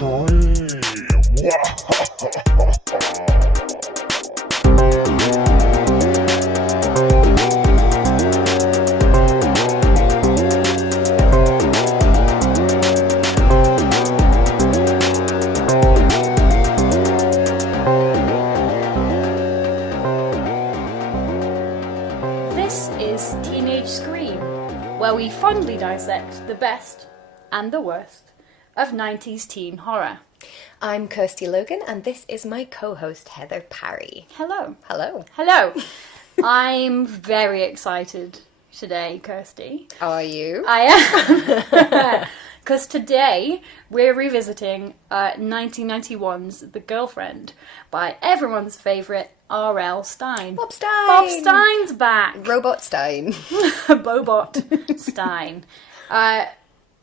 Where we fondly dissect the best and the worst of 90s teen horror. I'm Kirsty Logan, and this is my co-host Heather Parry. Hello. Hello. Hello. I'm very excited today, Kirsty. Are you? I am. Because today we're revisiting 1991's The Girlfriend by everyone's favourite R.L. Stine. Bob Stine! Bob Stine's back! Robot Stine. Bobot Stine.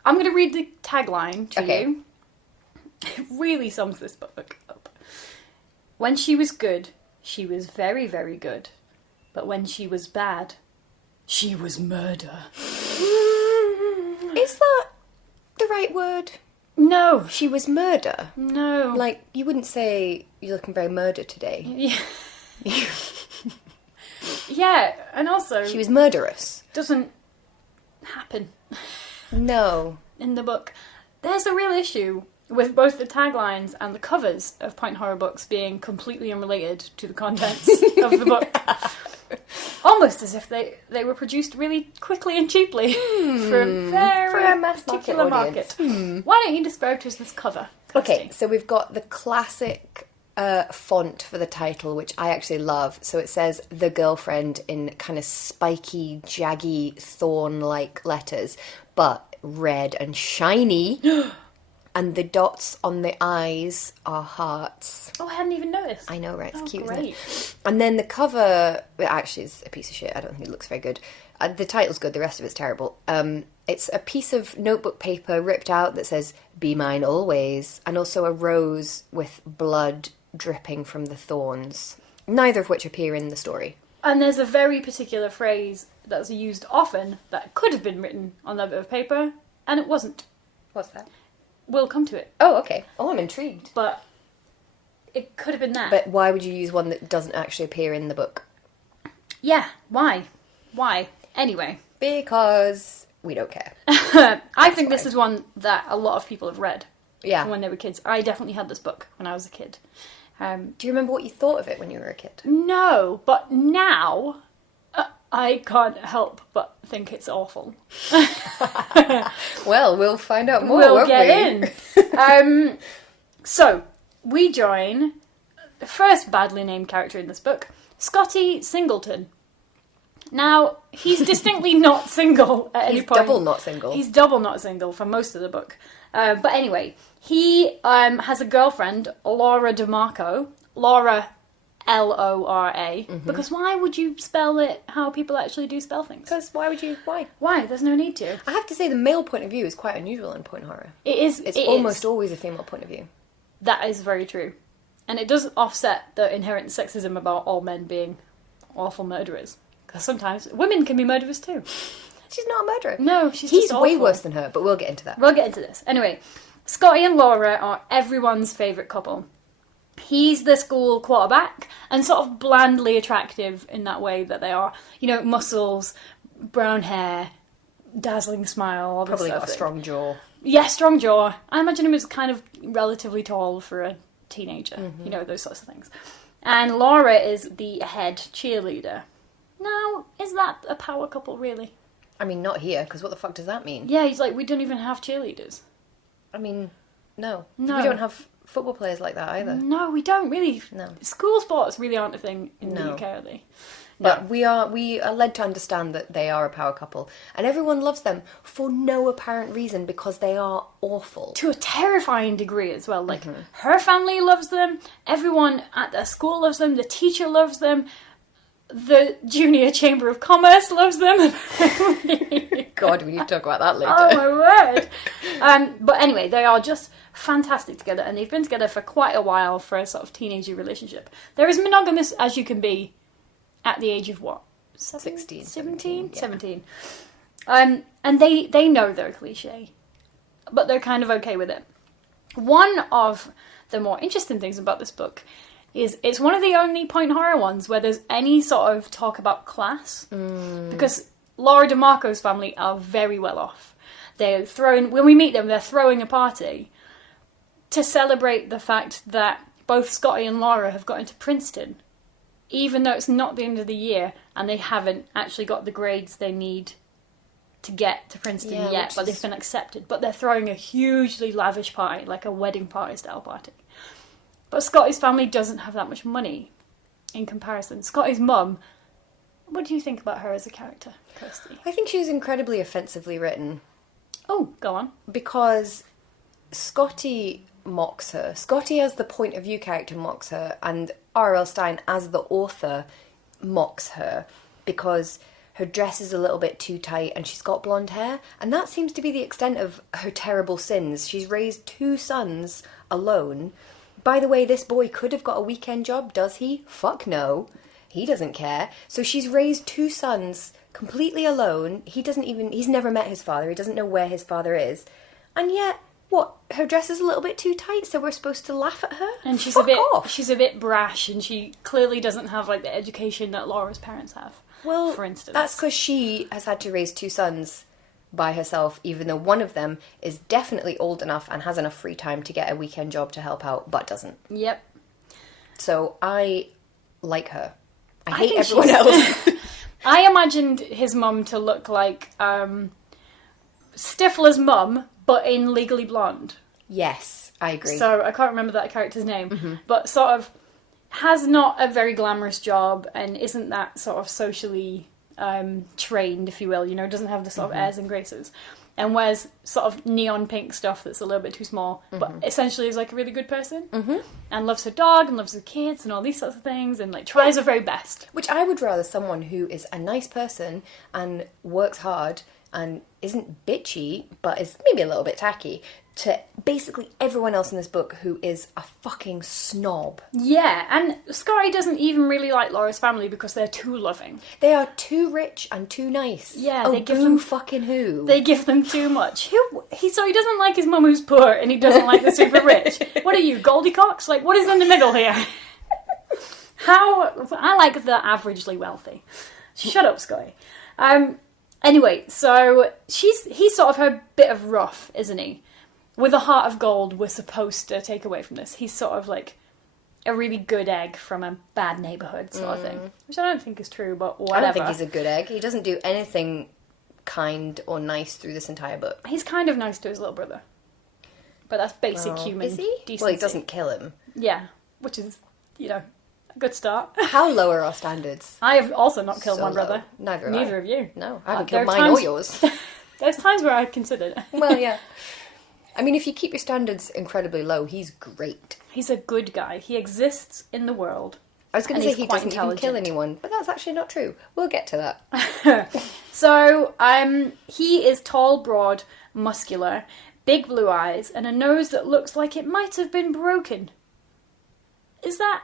I'm going to read the tagline to you. It really sums this book up. When she was good, she was very, very good. But when she was bad, she was murder. Is that the right word? No. She was murder? No. Like, you wouldn't say you're looking very murder today. Yeah. Yeah, and also... She was murderous. Doesn't happen. No. In the book. There's a real issue with both the taglines and the covers of point horror books being completely unrelated to the contents of the book. Almost as if they were produced really quickly and cheaply for a mass particular market. Why don't you describe to us this cover, Kirsty? Okay, so we've got the classic font for the title, which I actually love. So it says The Girlfriend in kind of spiky, jaggy, thorn-like letters, but red and shiny. And the dots on the eyes are hearts. Oh, I hadn't even noticed. I know, right? It's cute, great. isn't it? And then the cover, it actually is a piece of shit. I don't think it looks very good. The title's good, the rest of it's terrible. It's a piece of notebook paper ripped out that says, "Be mine always," and also a rose with blood dripping from the thorns, neither of which appear in the story. And there's a very particular phrase that's used often that could have been written on that bit of paper, and it wasn't. What's that? We'll come to it. Oh, okay. Oh, I'm intrigued. But it could have been that. But why would you use one that doesn't actually appear in the book? Yeah, why? Why? Anyway. Because we don't care. I think this is one that a lot of people have read. Yeah. From when they were kids. I definitely had this book when I was a kid. Do you remember what you thought of it when you were a kid? No, but now I can't help but think it's awful. Well, we'll find out more, We'll won't get in. So, we join the first badly named character in this book, Scotty Singleton. Now, he's distinctly not single at any point. He's double not single. He's double not single for most of the book. But anyway, he has a girlfriend, Laura DeMarco. Laura, Lora. Because why would you spell it how people actually do spell things? Because why would you? Why? Why? There's no need to. I have to say the male point of view is quite unusual in point horror. It is. It's almost always a female point of view. That is very true. And it does offset the inherent sexism about all men being awful murderers. Because sometimes women can be murderers too. She's not a murderer. No, he's just way awful. worse than her, but we'll get into that. We'll get into this. Anyway, Scotty and Laura are everyone's favourite couple. He's the school quarterback and sort of blandly attractive in that way that they are. You know, muscles, brown hair, dazzling smile, all this Probably stuff. got a strong jaw. Yeah, strong jaw. I imagine him as kind of relatively tall for a teenager. You know, those sorts of things. And Laura is the head cheerleader. Now, is that a power couple, really? I mean, not here, because what the fuck does that mean? Yeah, he's like, we don't even have cheerleaders. I mean, no. No. We don't have football players like that either. No, we don't really. No. School sports really aren't a thing in the UK, are they? But we are led to understand that they are a power couple. And everyone loves them for no apparent reason because they are awful. To a terrifying degree as well. Like, her family loves them, everyone at their school loves them, the teacher loves them, the Junior Chamber of Commerce loves them. God, we need to talk about that later. Oh my word! But anyway, they are just fantastic together, and they've been together for quite a while for a sort of teenager relationship. They're as monogamous as you can be at the age of what? 16, 17? yeah. 17. And they know they're cliche, but they're kind of okay with it. One of the more interesting things about this book is it's one of the only point horror ones where there's any sort of talk about class. Because Laura DeMarco's family are very well off. When we meet them, they're throwing a party to celebrate the fact that both Scotty and Laura have got into Princeton, even though it's not the end of the year and they haven't actually got the grades they need to get to Princeton yet, but they've been accepted. But they're throwing a hugely lavish party, like a wedding party style party. But Scotty's family doesn't have that much money in comparison. Scotty's mum, what do you think about her as a character, Kirsty? I think she's incredibly offensively written. Oh, go on. Because Scotty mocks her. Scotty as the point of view character mocks her, and R.L. Stine as the author mocks her because her dress is a little bit too tight and she's got blonde hair, and that seems to be the extent of her terrible sins. She's raised 2 sons alone. By the way, this boy could have got a weekend job, does he? Fuck no. He doesn't care. So she's raised 2 sons completely alone. He's never met his father. He doesn't know where his father is. And yet, what? Her dress is a little bit too tight, so we're supposed to laugh at her? And she's Fuck off. She's a bit brash, and she clearly doesn't have like the education that Laura's parents have. Well, for instance, that's because she has had to raise 2 sons by herself, even though one of them is definitely old enough and has enough free time to get a weekend job to help out, but doesn't. Yep. So I like her. I hate everyone else. I imagined his mum to look like Stifler's mum, but in Legally Blonde. Yes, I agree. So I can't remember that character's name, but sort of has not a very glamorous job and isn't that sort of socially trained, if you will, doesn't have the sort of airs and graces, and wears sort of neon pink stuff that's a little bit too small, but essentially is like a really good person, and loves her dog and loves her kids and all these sorts of things, and like tries her very best. Which I would rather someone who is a nice person and works hard and isn't bitchy, but is maybe a little bit tacky, to basically everyone else in this book who is a fucking snob. Yeah, and Scotty doesn't even really like Laura's family because they're too loving. They are too rich and too nice. Yeah, they give them fucking who. They give them too much. He doesn't like his mum who's poor, and he doesn't like the super rich. What are you, Goldilocks? Like, what is in the middle here? I like the averagely wealthy. Shut up, Scotty. Anyway, so he's sort of her bit of rough, isn't he? With a heart of gold, we're supposed to take away from this. He's sort of like a really good egg from a bad neighbourhood sort of thing. Which I don't think is true, but whatever. I don't think he's a good egg. He doesn't do anything kind or nice through this entire book. He's kind of nice to his little brother. But that's basic human decency. Well, he doesn't kill him. Yeah, which is, a good start. How low are our standards? I have also not killed my brother. Neither of you. No, I haven't killed mine or yours. There's times where I considered it. Well, yeah. I mean, if you keep your standards incredibly low, he's great. He's a good guy. He exists in the world. I was going to say he doesn't even kill anyone, but that's actually not true. We'll get to that. So, he is tall, broad, muscular, big blue eyes, and a nose that looks like it might have been broken. Is that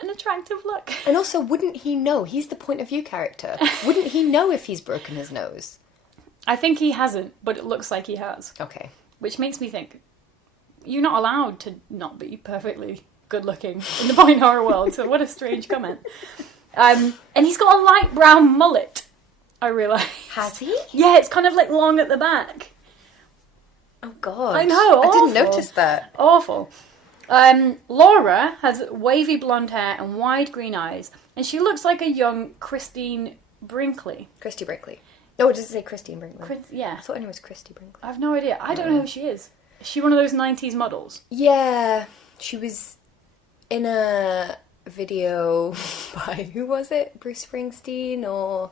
an attractive look? And also, wouldn't he know? He's the point of view character. Wouldn't he know if he's broken his nose? I think he hasn't, but it looks like he has. Okay. Which makes me think, you're not allowed to not be perfectly good-looking in the point horror world, so what a strange comment. And he's got a light brown mullet, I realise. Has he? Yeah, it's kind of like long at the back. Oh, God. I know, awful. I didn't notice that. Awful. Laura has wavy blonde hair and wide green eyes, and she looks like a young Christine Brinkley. Kirsty Brinkley. No, does it say Christine Brinkley? Yeah. I thought her name was Kirsty Brinkley. I have no idea. I don't know who she is. Is she one of those 90s models? Yeah. She was in a video by, who was it? Bruce Springsteen or...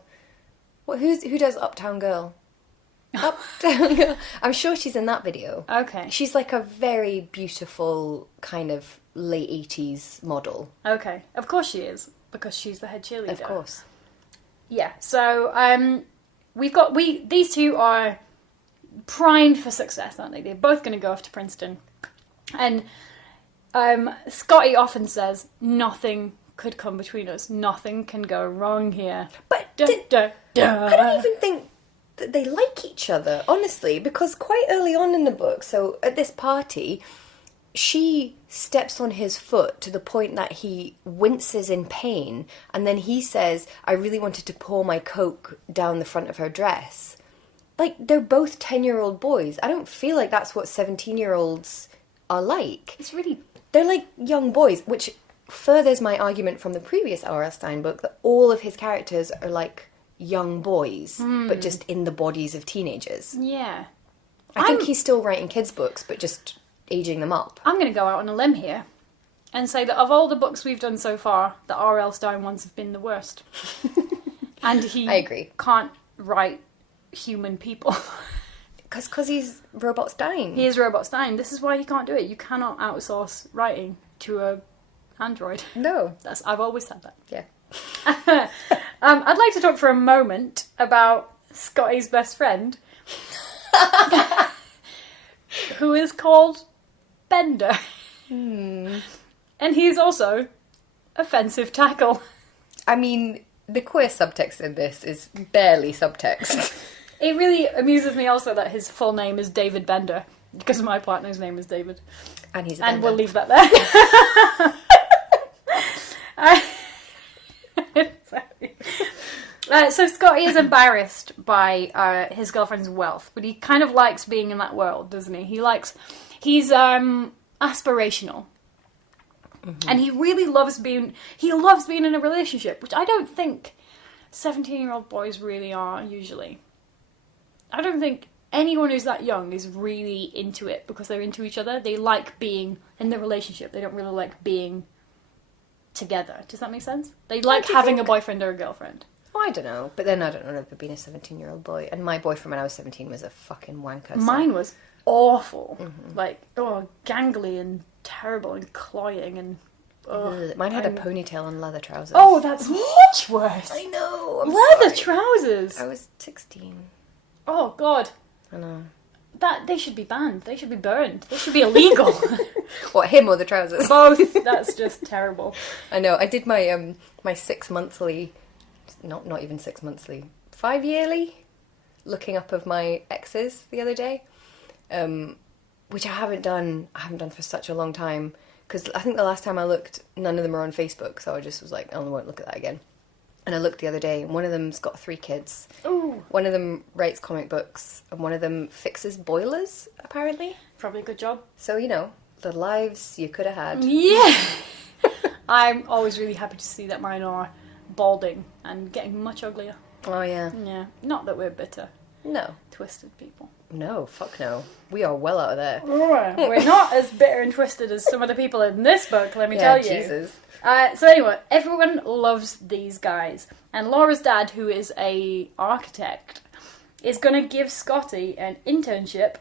Who does Uptown Girl? Uptown Girl. I'm sure she's in that video. Okay. She's like a very beautiful kind of late 80s model. Okay. Of course she is, because she's the head cheerleader. Of course. Yeah. So, these two are primed for success, aren't they? They're both going to go off to Princeton. And Scotty often says, nothing could come between us. Nothing can go wrong here. But I don't even think that they like each other, honestly, because quite early on in the book, so at this party, she steps on his foot to the point that he winces in pain, and then he says, I really wanted to pour my Coke down the front of her dress. Like, they're both 10-year-old boys. I don't feel like that's what 17-year-olds are like. It's really... They're like young boys, which furthers my argument from the previous R.L. Stine book that all of his characters are like young boys, but just in the bodies of teenagers. Yeah. I think he's still writing kids' books, but just aging them up. I'm going to go out on a limb here and say that of all the books we've done so far, the R.L. Stine ones have been the worst. And I agree. Can't write human people. Because he's Robot Stine. He is Robot Stine. This is why he can't do it. You cannot outsource writing to a android. No. I've always said that. Yeah. I'd like to talk for a moment about Scotty's best friend, who is called Bender. And he's also offensive tackle. I mean, the queer subtext in this is barely subtext. It really amuses me also that his full name is David Bender, because my partner's name is David. And he's a And Bender. we'll leave that there. Sorry. So Scotty is embarrassed by his girlfriend's wealth, but he kind of likes being in that world, doesn't he? He's aspirational. Mm-hmm. And he really loves being in a relationship, which I don't think 17-year-old boys really are usually. I don't think anyone who's that young is really into it because they're into each other. They like being in the relationship. They don't really like being together. Does that make sense? They like having a boyfriend or a girlfriend. Oh, I don't know. But then I don't remember being a 17-year-old boy. And my boyfriend when I was 17 was a fucking wanker. So. Mine was awful. Mm-hmm. Like, gangly and terrible and cloying and... Mine had a ponytail and leather trousers. Oh, that's much worse. I know. Leather trousers. I was 16. Oh, God. I know. They should be banned. They should be burned. They should be illegal. What, him or the trousers? Both. That's just terrible. I know. I did my my 6 monthly, not even 6 monthly, 5 yearly looking up of my exes the other day, which I haven't done for such a long time. Because I think the last time I looked, none of them are on Facebook, so I just was like, oh, I won't look at that again. And I looked the other day, and one of them's got 3 kids. Ooh. One of them writes comic books, and one of them fixes boilers, apparently. Probably a good job. So, the lives you could have had. Yeah! I'm always really happy to see that mine are balding and getting much uglier. Oh, yeah. Yeah. Not that we're bitter. No. Twisted people. No, fuck no. We are well out of there. We're not as bitter and twisted as some of the people in this book, let me tell you. Jesus. So anyway, everyone loves these guys. And Laura's dad, who is a architect, is going to give Scotty an internship,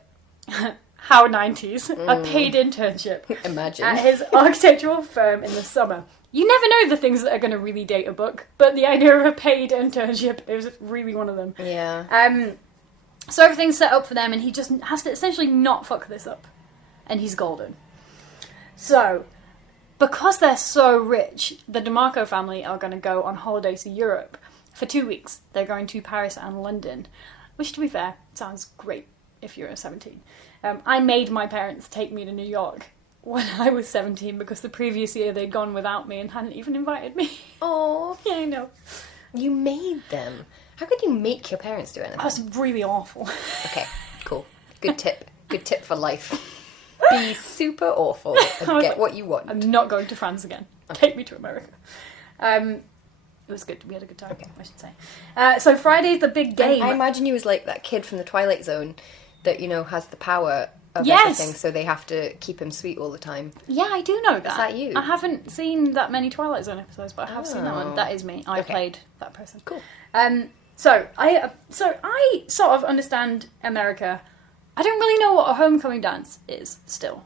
how 90s, a paid internship. Imagine. At his architectural firm in the summer. You never know the things that are going to really date a book, but the idea of a paid internship is really one of them. Yeah. So everything's set up for them, and he just has to essentially not fuck this up. And he's golden. So, because they're so rich, the DeMarco family are going to go on holiday to Europe for 2 weeks. They're going to Paris and London, which, to be fair, sounds great if you're 17. I made my parents take me to New York when I was 17 because the previous year they'd gone without me and hadn't even invited me. Oh, Yeah, I know. You made them. How could you make your parents do anything? That was really awful. Okay, cool. Good tip. Good tip for life. Be super awful and get what you want. I'm not going to France again. Take me to America. It was good. We had a good time, okay. I should say. So Friday's the big game. I imagine you was like that kid from the Twilight Zone that, has the power of Yes. everything, so they have to keep him sweet all the time. Yeah, I do know that. Is that you? I haven't seen that many Twilight Zone episodes, but I have seen that one. That is me. I played that person. Cool. So I sort of understand America. I don't really know what a homecoming dance is still.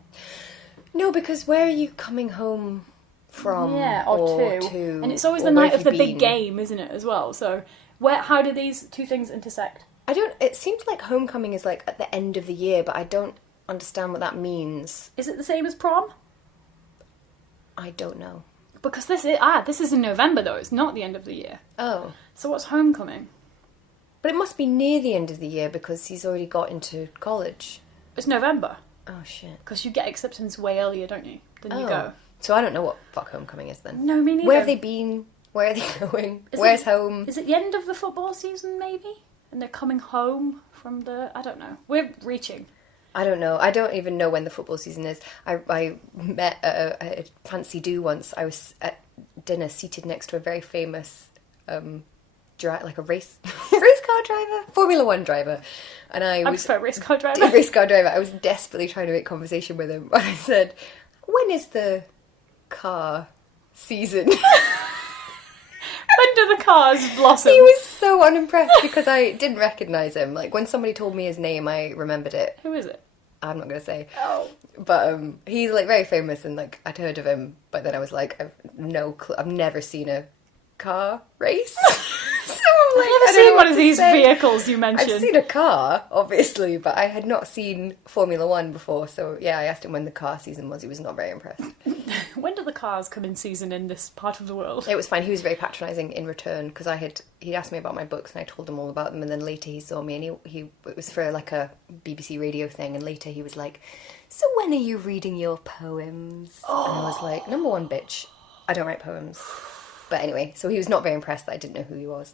No, because where are you coming home from? Yeah, or to. And it's always the night of the big game, isn't it, as well? So how do these two things intersect? It seems like homecoming is like at the end of the year, but I don't understand what that means. Is it the same as prom? I don't know. Because this is in November though, it's not the end of the year. Oh. So what's homecoming? But it must be near the end of the year because he's already got into college. It's November. Oh, shit. Because you get acceptance way earlier, don't you, than you go. So I don't know what fuck homecoming is then. No, me neither. Where have they been? Where are they going? Where's home? Is it the end of the football season, maybe? And they're coming home from the... I don't know. We're reaching. I don't know. I don't even know when the football season is. I met a fancy do once. I was at dinner seated next to a very famous, like a race car driver, Formula One driver. And I was a race car driver. Race car driver. I was desperately trying to make conversation with him. And I said, when is the car season? When do the cars blossom? He was so unimpressed because I didn't recognise him. Like, when somebody told me his name, I remembered it. Who is it? I'm not going to say. Oh. But he's, like, very famous and, like, I'd heard of him. But then I was like, I've never seen a car race. So I'm like, I've never seen one of these vehicles you mentioned. I've seen a car, obviously, but I had not seen Formula One before. So, yeah, I asked him when the car season was. He was not very impressed. When do the cars come in season in this part of the world? It was fine. He was very patronising in return because he'd asked me about my books and I told him all about them. And then later he saw me and it was for like a BBC radio thing. And later he was like, so when are you reading your poems? Oh. And I was like, number one, bitch, I don't write poems. But anyway, so he was not very impressed that I didn't know who he was.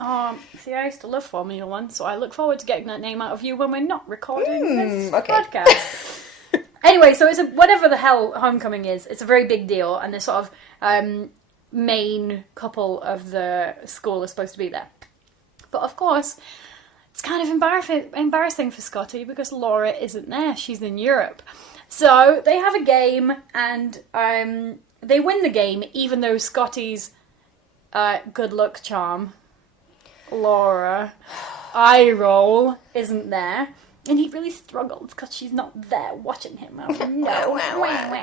See, I used to love Formula One, so I look forward to getting that name out of you when we're not recording this podcast. Anyway, so it's whatever the hell Homecoming is, it's a very big deal, and the sort of main couple of the school are supposed to be there. But of course, it's kind of embarrassing for Scotty because Laura isn't there. She's in Europe. So they have a game, and they win the game, even though Scotty's good luck charm, Laura, eye roll, isn't there. And he really struggles because she's not there watching him. Oh no.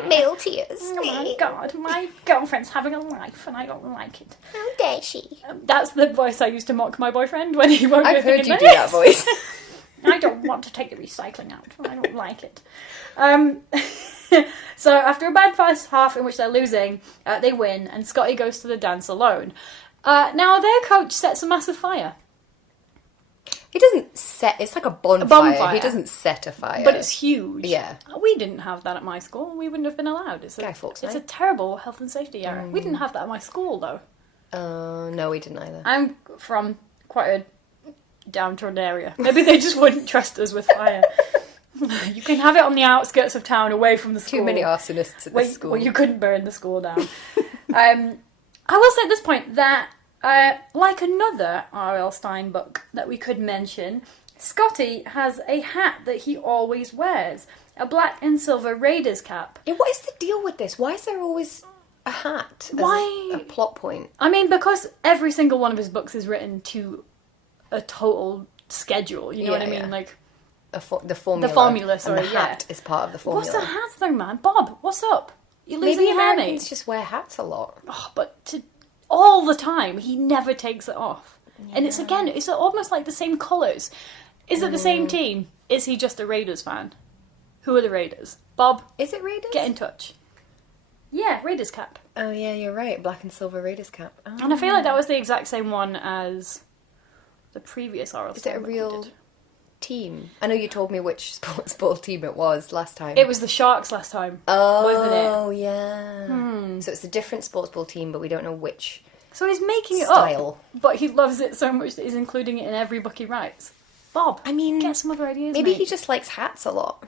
Male tears. Oh my god, my girlfriend's having a life and I don't like it. How dare she? That's the voice I used to mock my boyfriend when he won't do I've heard you do that voice. I don't want to take the recycling out. I don't like it. So after a bad first half in which they're losing, they win and Scotty goes to the dance alone. Now their coach sets a massive fire. He doesn't set... It's like a bonfire. He doesn't set a fire. But it's huge. Yeah. We didn't have that at my school. We wouldn't have been allowed. It's a terrible health and safety error. We didn't have that at my school, though. No, we didn't either. I'm from quite a downtrodden area. Maybe they just wouldn't trust us with fire. You can have it on the outskirts of town, away from the school. Too many arsonists at the school. Well, you couldn't burn the school down. I will say at this point that... like another R.L. Stine book that we could mention, Scotty has a hat that he always wears. A black and silver Raiders cap. Yeah, what is the deal with this? Why is there always a hat as a plot point? I mean, because every single one of his books is written to a total schedule, you know what I mean? Like the formula. The formula, sorry, and the hat is part of the formula. What's the hat though, man? Bob, what's up? You're losing Maybe your hair, Americans mate. just wear hats a lot. Oh, but all the time, he never takes it off. Yeah. And it's almost like the same colours. Is it the same team? Is he just a Raiders fan? Who are the Raiders? Bob? Is it Raiders? Get in touch. Yeah, Raiders cap. Oh yeah, you're right. Black and silver Raiders cap. Oh. And I feel like that was the exact same one as the previous RL. Is it a real team? I know you told me which sports ball team it was last time. It was the Sharks last time. Wasn't it? Oh yeah. So it's a different sports ball team, but we don't know which. So he's making it style. Up, but he loves it so much that he's including it in every book he writes. Bob, I mean, get some other ideas. Maybe mate. he just likes hats a lot.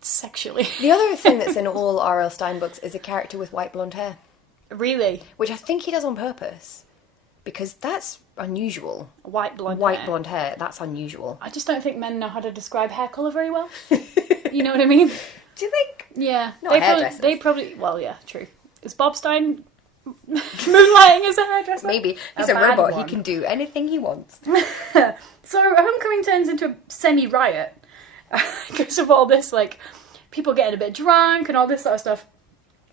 Sexually. The other thing that's in all R.L. Stine books is a character with white blonde hair. Really? Which I think he does on purpose. Because that's unusual. White blonde hair, that's unusual. I just don't think men know how to describe hair colour very well. You know what I mean? Do you think? Yeah. Not hairdressers. They probably... Well, yeah, true. Is Bob Stine moonlighting as a hairdresser? Maybe. He's a robot. He can do anything he wants. So Homecoming turns into a semi-riot. Because of all this, like, people getting a bit drunk and all this sort of stuff.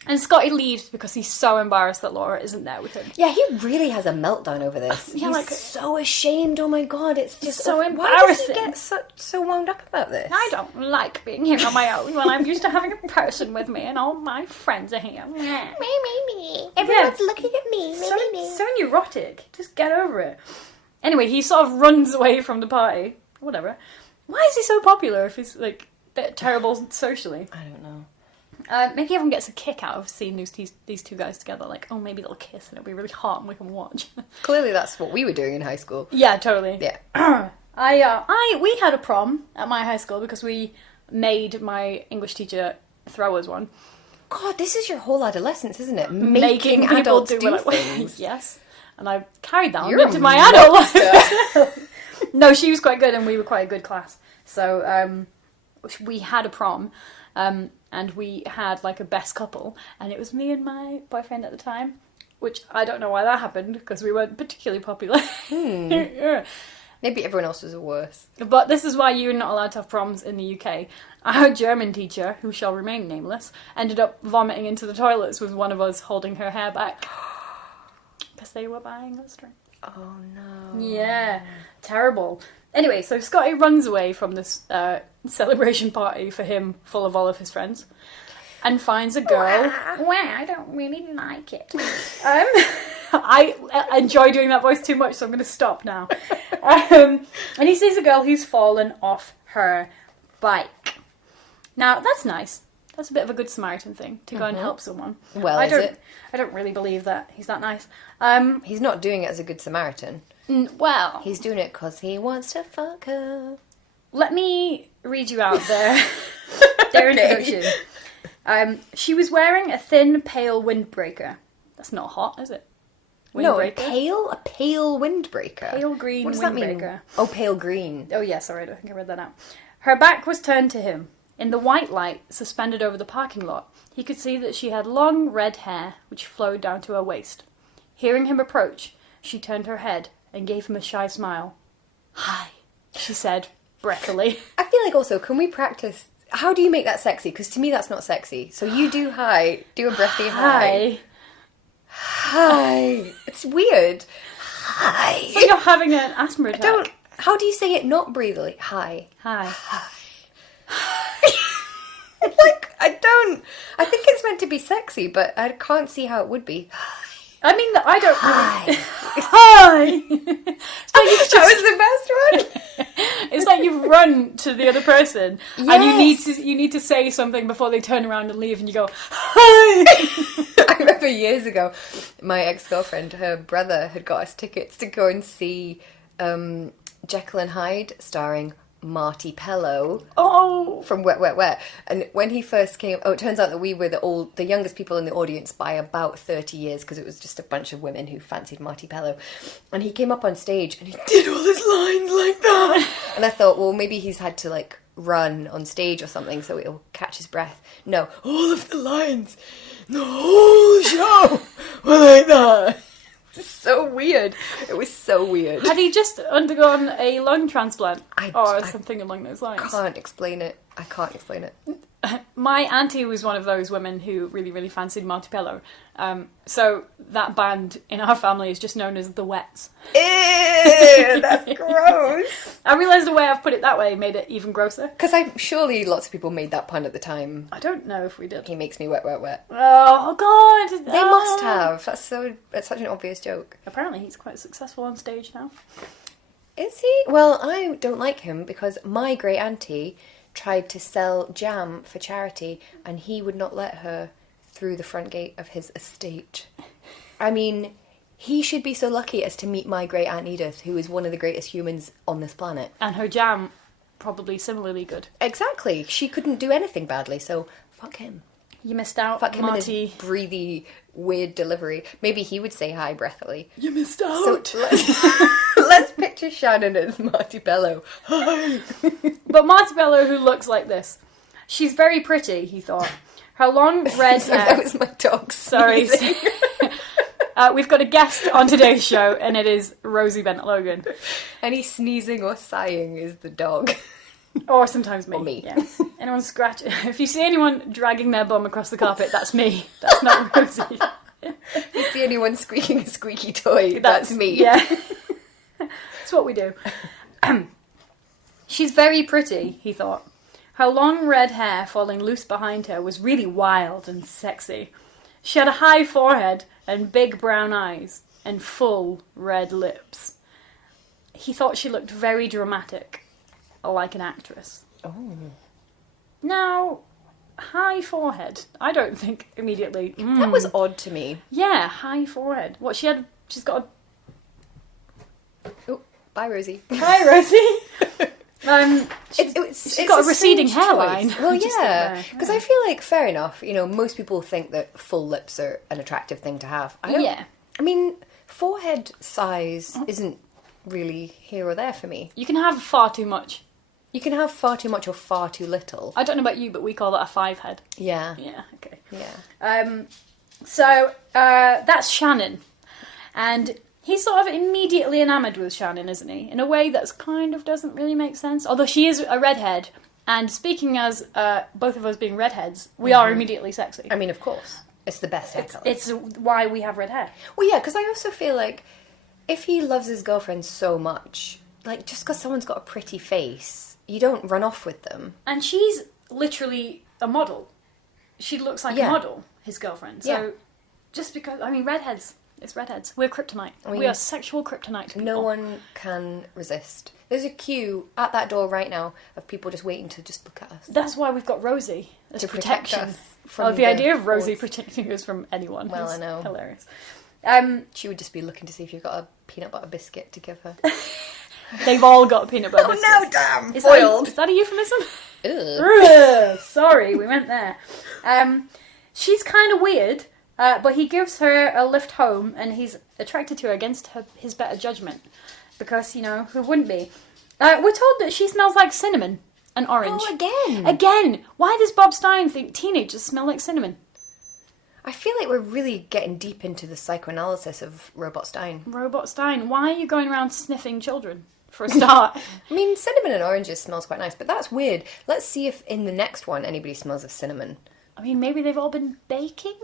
And Scotty leaves because he's so embarrassed that Laura isn't there with him. Yeah, he really has a meltdown over this. Yeah, he's so ashamed. Oh my god, it's just so embarrassing. Why does he get so wound up about this? I don't like being here on my own when I'm used to having a person with me and all my friends are here. Me. Everyone's looking at me. So neurotic. Just get over it. Anyway, he sort of runs away from the party. Whatever. Why is he so popular if he's like bit terrible socially. I don't know. Maybe everyone gets a kick out of seeing these two guys together. Like, oh, maybe they'll kiss and it'll be really hot and we can watch. Clearly that's what we were doing in high school. Yeah, totally. Yeah. We had a prom at my high school because we made my English teacher throw us one. God, this is your whole adolescence, isn't it? Making Making adults do it. things. Yes. And I carried that You're into a my adult life. No, she was quite good and we were quite a good class. So we had a prom and we had like a best couple and it was me and my boyfriend at the time, which I don't know why that happened because we weren't particularly popular. Yeah. Maybe everyone else was worse. But this is why you're not allowed to have proms in the UK. Our German teacher, who shall remain nameless, ended up vomiting into the toilets with one of us holding her hair back. Because they were buying us drinks. Oh no. Yeah, terrible. Anyway, so Scotty runs away from this celebration party for him, full of all of his friends, and finds a girl. Wow, I don't really like it. I enjoy doing that voice too much, so I'm going to stop now. And he sees a girl who's fallen off her bike. Now, that's nice. That's a bit of a good Samaritan thing, to go and help someone. Well, I don't really believe that he's that nice. He's not doing it as a good Samaritan. Well, He's doing it because he wants to fuck her. let me read you out their introduction. She was wearing a thin, pale windbreaker. That's not hot, is it? No, Windbreaker? a pale windbreaker. Pale green What does that mean? windbreaker. Oh, pale green. Oh, yeah, sorry, I think I read that out. Her back was turned to him. In the white light suspended over the parking lot, he could see that she had long red hair which flowed down to her waist. Hearing him approach, she turned her head and gave him a shy smile. "Hi," she said, breathily. I feel like also, can we practice? How do you make that sexy? Because to me that's not sexy. So you do hi. Do a breathy hi. Hi. It's weird. Hi. It's like you're having an asthma attack. How do you say it not breathily? Hi. Hi. I think it's meant to be sexy, but I can't see how it would be. I mean, I don't... Hi. Hi! It's like you've That was the best one. It's like you've run to the other person and Yes. you need to say something before they turn around and leave and you go, "Hi!" I remember years ago, my ex-girlfriend, her brother had got us tickets to go and see Jekyll and Hyde starring Marty Pellow Oh! from Wet, Wet, Wet. And when he first came, it turns out that we were the youngest people in the audience by about 30 years because it was just a bunch of women who fancied Marty Pellow. And he came up on stage and he did all his lines like that. And I thought, well, maybe he's had to like run on stage or something so it'll catch his breath. No, all of the lines, the whole show were like that. So weird. It was so weird. Had he just undergone a lung transplant? Or I something along those lines? Can't explain it. I can't explain it. My auntie was one of those women who really, really fancied Marty Pellow. So that band in our family is just known as the Wets. Ew, that's gross. I realised the way I've put it that way made it even grosser. Because surely lots of people made that pun at the time. I don't know if we did. He makes me wet, wet, wet. Oh, God! They must have. It's such an obvious joke. Apparently he's quite successful on stage now. Is he? Well, I don't like him because my great auntie tried to sell jam for charity and he would not let her through the front gate of his estate. I mean, he should be so lucky as to meet my great aunt Edith, who is one of the greatest humans on this planet. And her jam, probably similarly good. Exactly. She couldn't do anything badly, so fuck him. You missed out, Fuck him Marty. and his breathy, weird delivery. Maybe he would say hi breathily. You missed out! So let's picture Shannon as Marty Bello. Hi! But Marty Pellow, who looks like this. She's very pretty, he thought. Her long red Sorry, hair... that was my dog Sorry. sneezing. We've got a guest on today's show, and it is Rosie Bennett Logan. Any sneezing or sighing is the dog. Or sometimes me. Or me. Yeah. Anyone scratch... If you see anyone dragging their bum across the carpet, that's me. That's not Rosie. If you see anyone squeaking a squeaky toy, that's me. Yeah. That's what we do. She's very pretty, he thought. Her long red hair falling loose behind her was really wild and sexy. She had a high forehead and big brown eyes and full red lips. He thought she looked very dramatic, like an actress. Oh. Now, high forehead. I don't think immediately. That was odd to me. Yeah, high forehead. What she's got a... Oh, bye, Rosie. Hi, Rosie. She's got a receding strange hairline. choice. Well, yeah, because I feel like, fair enough, most people think that full lips are an attractive thing to have. I mean, forehead size isn't really here or there for me. You can have far too much. You can have far too much or far too little. I don't know about you, but we call that a 5 head. Yeah. Yeah, okay. Yeah. So, that's Shannon. And he's sort of immediately enamoured with Shannon, isn't he? In a way that kind of doesn't really make sense. Although she is a redhead. And speaking as both of us being redheads, we are immediately sexy. I mean, of course. It's the best hair colour. It's why we have red hair. Well, yeah, because I also feel like if he loves his girlfriend so much, like, just because someone's got a pretty face, you don't run off with them. And she's literally a model. She looks like a model, his girlfriend. So, just because... I mean, redheads... It's redheads. We're kryptonite. We are sexual kryptonite people. No one can resist. There's a queue at that door right now of people just waiting to just look at us. That's why we've got Rosie as to protection. Protect us from the idea of Rosie protecting us from anyone. Well, I know. Hilarious. She would just be looking to see if you've got a peanut butter biscuit to give her. They've all got peanut butter biscuits. Oh no, damn! Foiled. Is that a euphemism? Ugh. Sorry, we went there. She's kind of weird. But he gives her a lift home, and he's attracted to her against his better judgment. Because, who wouldn't be? We're told that she smells like cinnamon and orange. Oh, again! Again! Why does Bob Stine think teenagers smell like cinnamon? I feel like we're really getting deep into the psychoanalysis of Robot Stine. Robot Stine, why are you going around sniffing children, for a start? I mean, cinnamon and oranges smells quite nice, but that's weird. Let's see if in the next one anybody smells of cinnamon. I mean, maybe they've all been baking?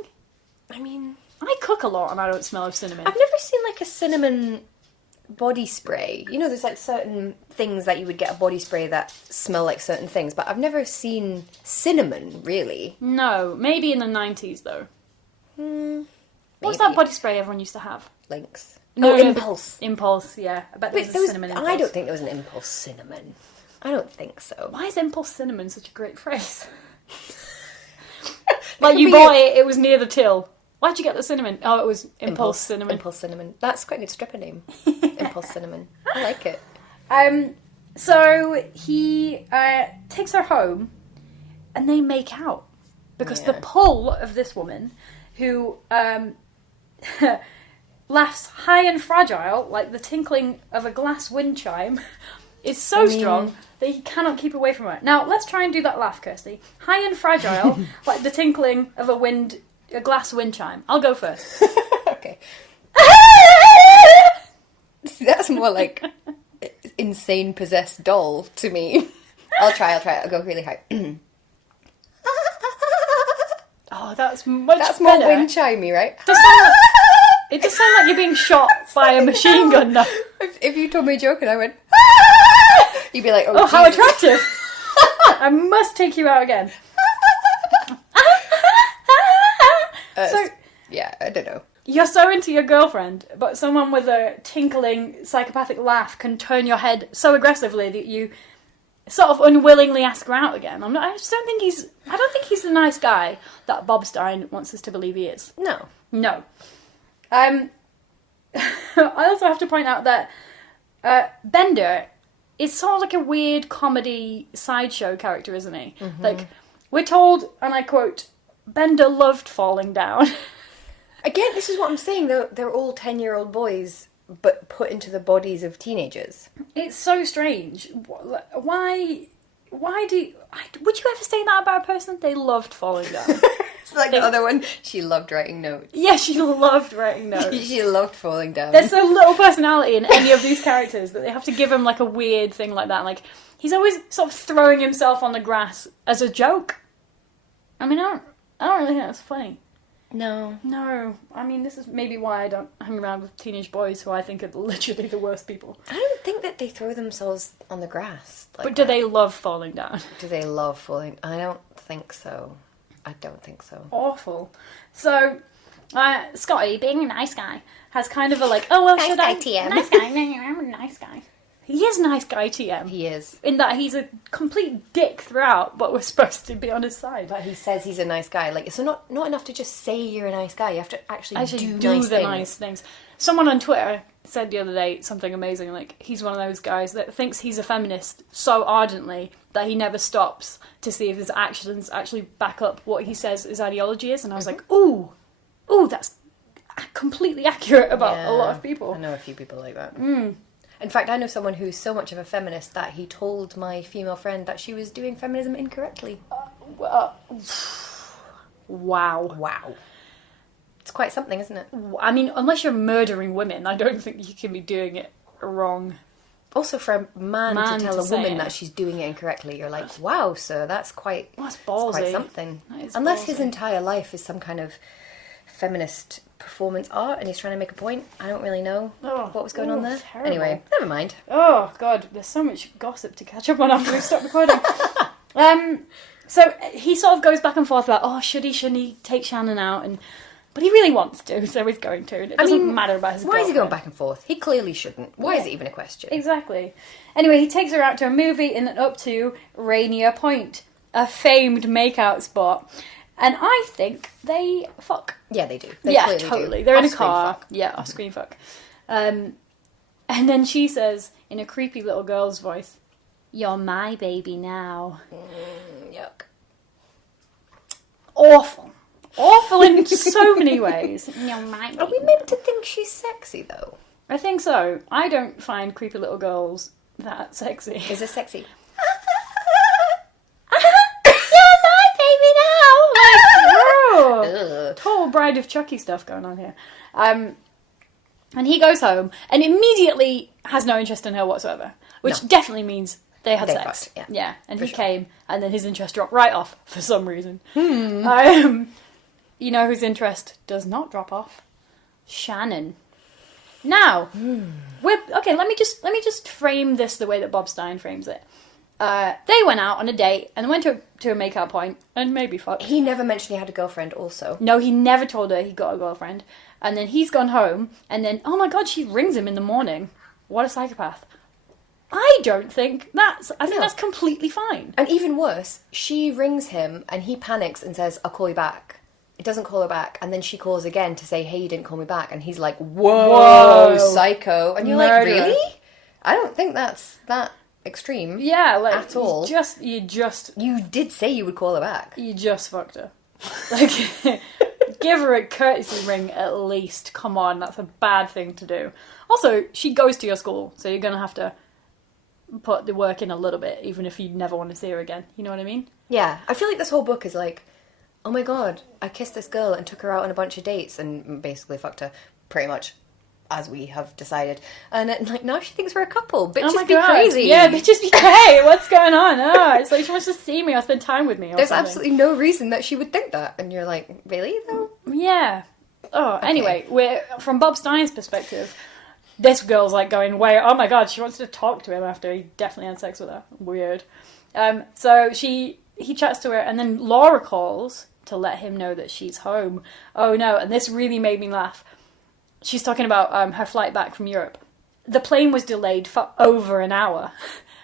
I mean... I cook a lot and I don't smell of cinnamon. I've never seen, like, a cinnamon body spray. There's, like, certain things that you would get a body spray that smell like certain things, but I've never seen cinnamon, really. No, maybe in the 90s, though. What's Maybe. that body spray everyone used to have? Lynx. No, Impulse. Impulse, yeah. I bet there was a cinnamon Impulse. I don't think there was an Impulse cinnamon. I don't think so. Why is Impulse cinnamon such a great phrase? Like, you bought it was near the till. Why'd you get the cinnamon? Oh, it was Impulse cinnamon. Impulse cinnamon. That's quite a good stripper name. Impulse cinnamon. I like it. So he takes her home, and they make out. Because the pull of this woman, who laughs high and fragile, like the tinkling of a glass wind chime, is so strong that he cannot keep away from her. Now, let's try and do that laugh, Kirsty. High and fragile, like the tinkling of a glass wind chime. I'll go first. Okay. That's more like insane possessed doll to me. I'll try it. I'll go really high. Oh, that's much That's better. more wind chimey, right? It does sound like you're being shot by a machine gun now. If you told me a joke and I went, you'd be like, oh, how Jesus. attractive. I must take you out again. Yeah, I don't know. You're so into your girlfriend, but someone with a tinkling psychopathic laugh can turn your head so aggressively that you sort of unwillingly ask her out again. I don't think he's the nice guy that Bob Stine wants us to believe he is. No. I also have to point out that Bender is sort of like a weird comedy sideshow character, isn't he? Mm-hmm. Like, we're told, and I quote, Bender loved falling down. Again, this is what I'm saying, they're all 10-year-old boys, but put into the bodies of teenagers. It's so strange. Why would you ever say that about a person? They loved falling down. It's like the other one, she loved writing notes. Yeah, she loved writing notes. She loved falling down. There's so little personality in any of these characters that they have to give him like a weird thing like that. Like, he's always sort of throwing himself on the grass as a joke. I mean, I don't really think that's funny. No. I mean, this is maybe why I don't hang around with teenage boys who I think are literally the worst people. I don't think that they throw themselves on the grass. But do they love falling down? Do they love falling? I don't think so. Awful. So, Scotty, being a nice guy, has kind of a like, oh well, nice should guy, I? TM. Nice guy. No, I'm a nice guy. He is a nice guy, TM. He is. In that he's a complete dick throughout, but we're supposed to be on his side. But he says he's a nice guy. Like, it's not enough to just say you're a nice guy. You have to actually do nice things. Someone on Twitter said the other day something amazing, like, he's one of those guys that thinks he's a feminist so ardently that he never stops to see if his actions actually back up what he says his ideology is. And I was like, ooh, that's completely accurate about a lot of people. I know a few people like that. In fact, I know someone who's so much of a feminist that he told my female friend that she was doing feminism incorrectly. Wow. It's quite something, isn't it? I mean, unless you're murdering women, I don't think you can be doing it wrong. Also, for a man to tell a woman that she's doing it incorrectly, you're like, wow, sir, that's quite... That's ballsy. That's quite something. That is Unless ballsy. his entire life is some kind of feminist performance art and he's trying to make a point. I don't really know what was going on there. Terrible. Anyway, never mind. Oh, God, there's so much gossip to catch up on after we stop recording. So he sort of goes back and forth about, shouldn't he take Shannon out? But he really wants to, so he's going to. And it doesn't matter about his girlfriend. Why is he going back and forth? He clearly shouldn't. Why is it even a question? Exactly. Anyway, he takes her out to a movie in and up to Rainier Point, a famed makeout spot. And I think they fuck. Yeah, they do. Totally. Do. They're in a car. Fuck. Yeah, off-screen fuck. And then she says, in a creepy little girl's voice, "You're my baby now." Yuck. Awful in so many ways. You're my baby. Are we meant to think she's sexy, though? I think so. I don't find creepy little girls that sexy. Is it sexy? Total Bride of Chucky stuff going on here. And he goes home and immediately has no interest in her whatsoever, which definitely means they had sex. Fucked, yeah, and he came, and then his interest dropped right off for some reason. You know whose interest does not drop off? Shannon. Now, let me just frame this the way that Bob Stine frames it. They went out on a date and went to a make-out point and maybe fucked. He never mentioned he had a girlfriend also. No, he never told her he got a girlfriend. And then he's gone home and then, oh my God, she rings him in the morning. What a psychopath. I don't think that's... I think that's completely fine. And even worse, she rings him and he panics and says, "I'll call you back." It doesn't call her back. And then she calls again to say, "Hey, you didn't call me back." And he's like, whoa. Psycho. And you're like, really? I don't think that's that extreme. Yeah, like... At all. You did say you would call her back. You just fucked her. Like, give her a courtesy ring at least. Come on, that's a bad thing to do. Also, she goes to your school, so you're going to have to put the work in a little bit, even if you never want to see her again. You know what I mean? Yeah. I feel like this whole book is like, oh my God, I kissed this girl and took her out on a bunch of dates and basically fucked her, pretty much, as we have decided. And like, now she thinks we're a couple. Bitches be crazy. Yeah, bitches be crazy. What's going on? It's like she wants to see me or spend time with me or There's something. absolutely no reason that she would think that. And you're like, really, though? Yeah. Anyway, from Bob Stine's perspective, this girl's like going, oh my God, she wants to talk to him after he definitely had sex with her. Weird. So he chats to her, and then Laura calls to let him know that she's home. Oh no, and this really made me laugh. She's talking about her flight back from Europe. The plane was delayed for over an hour.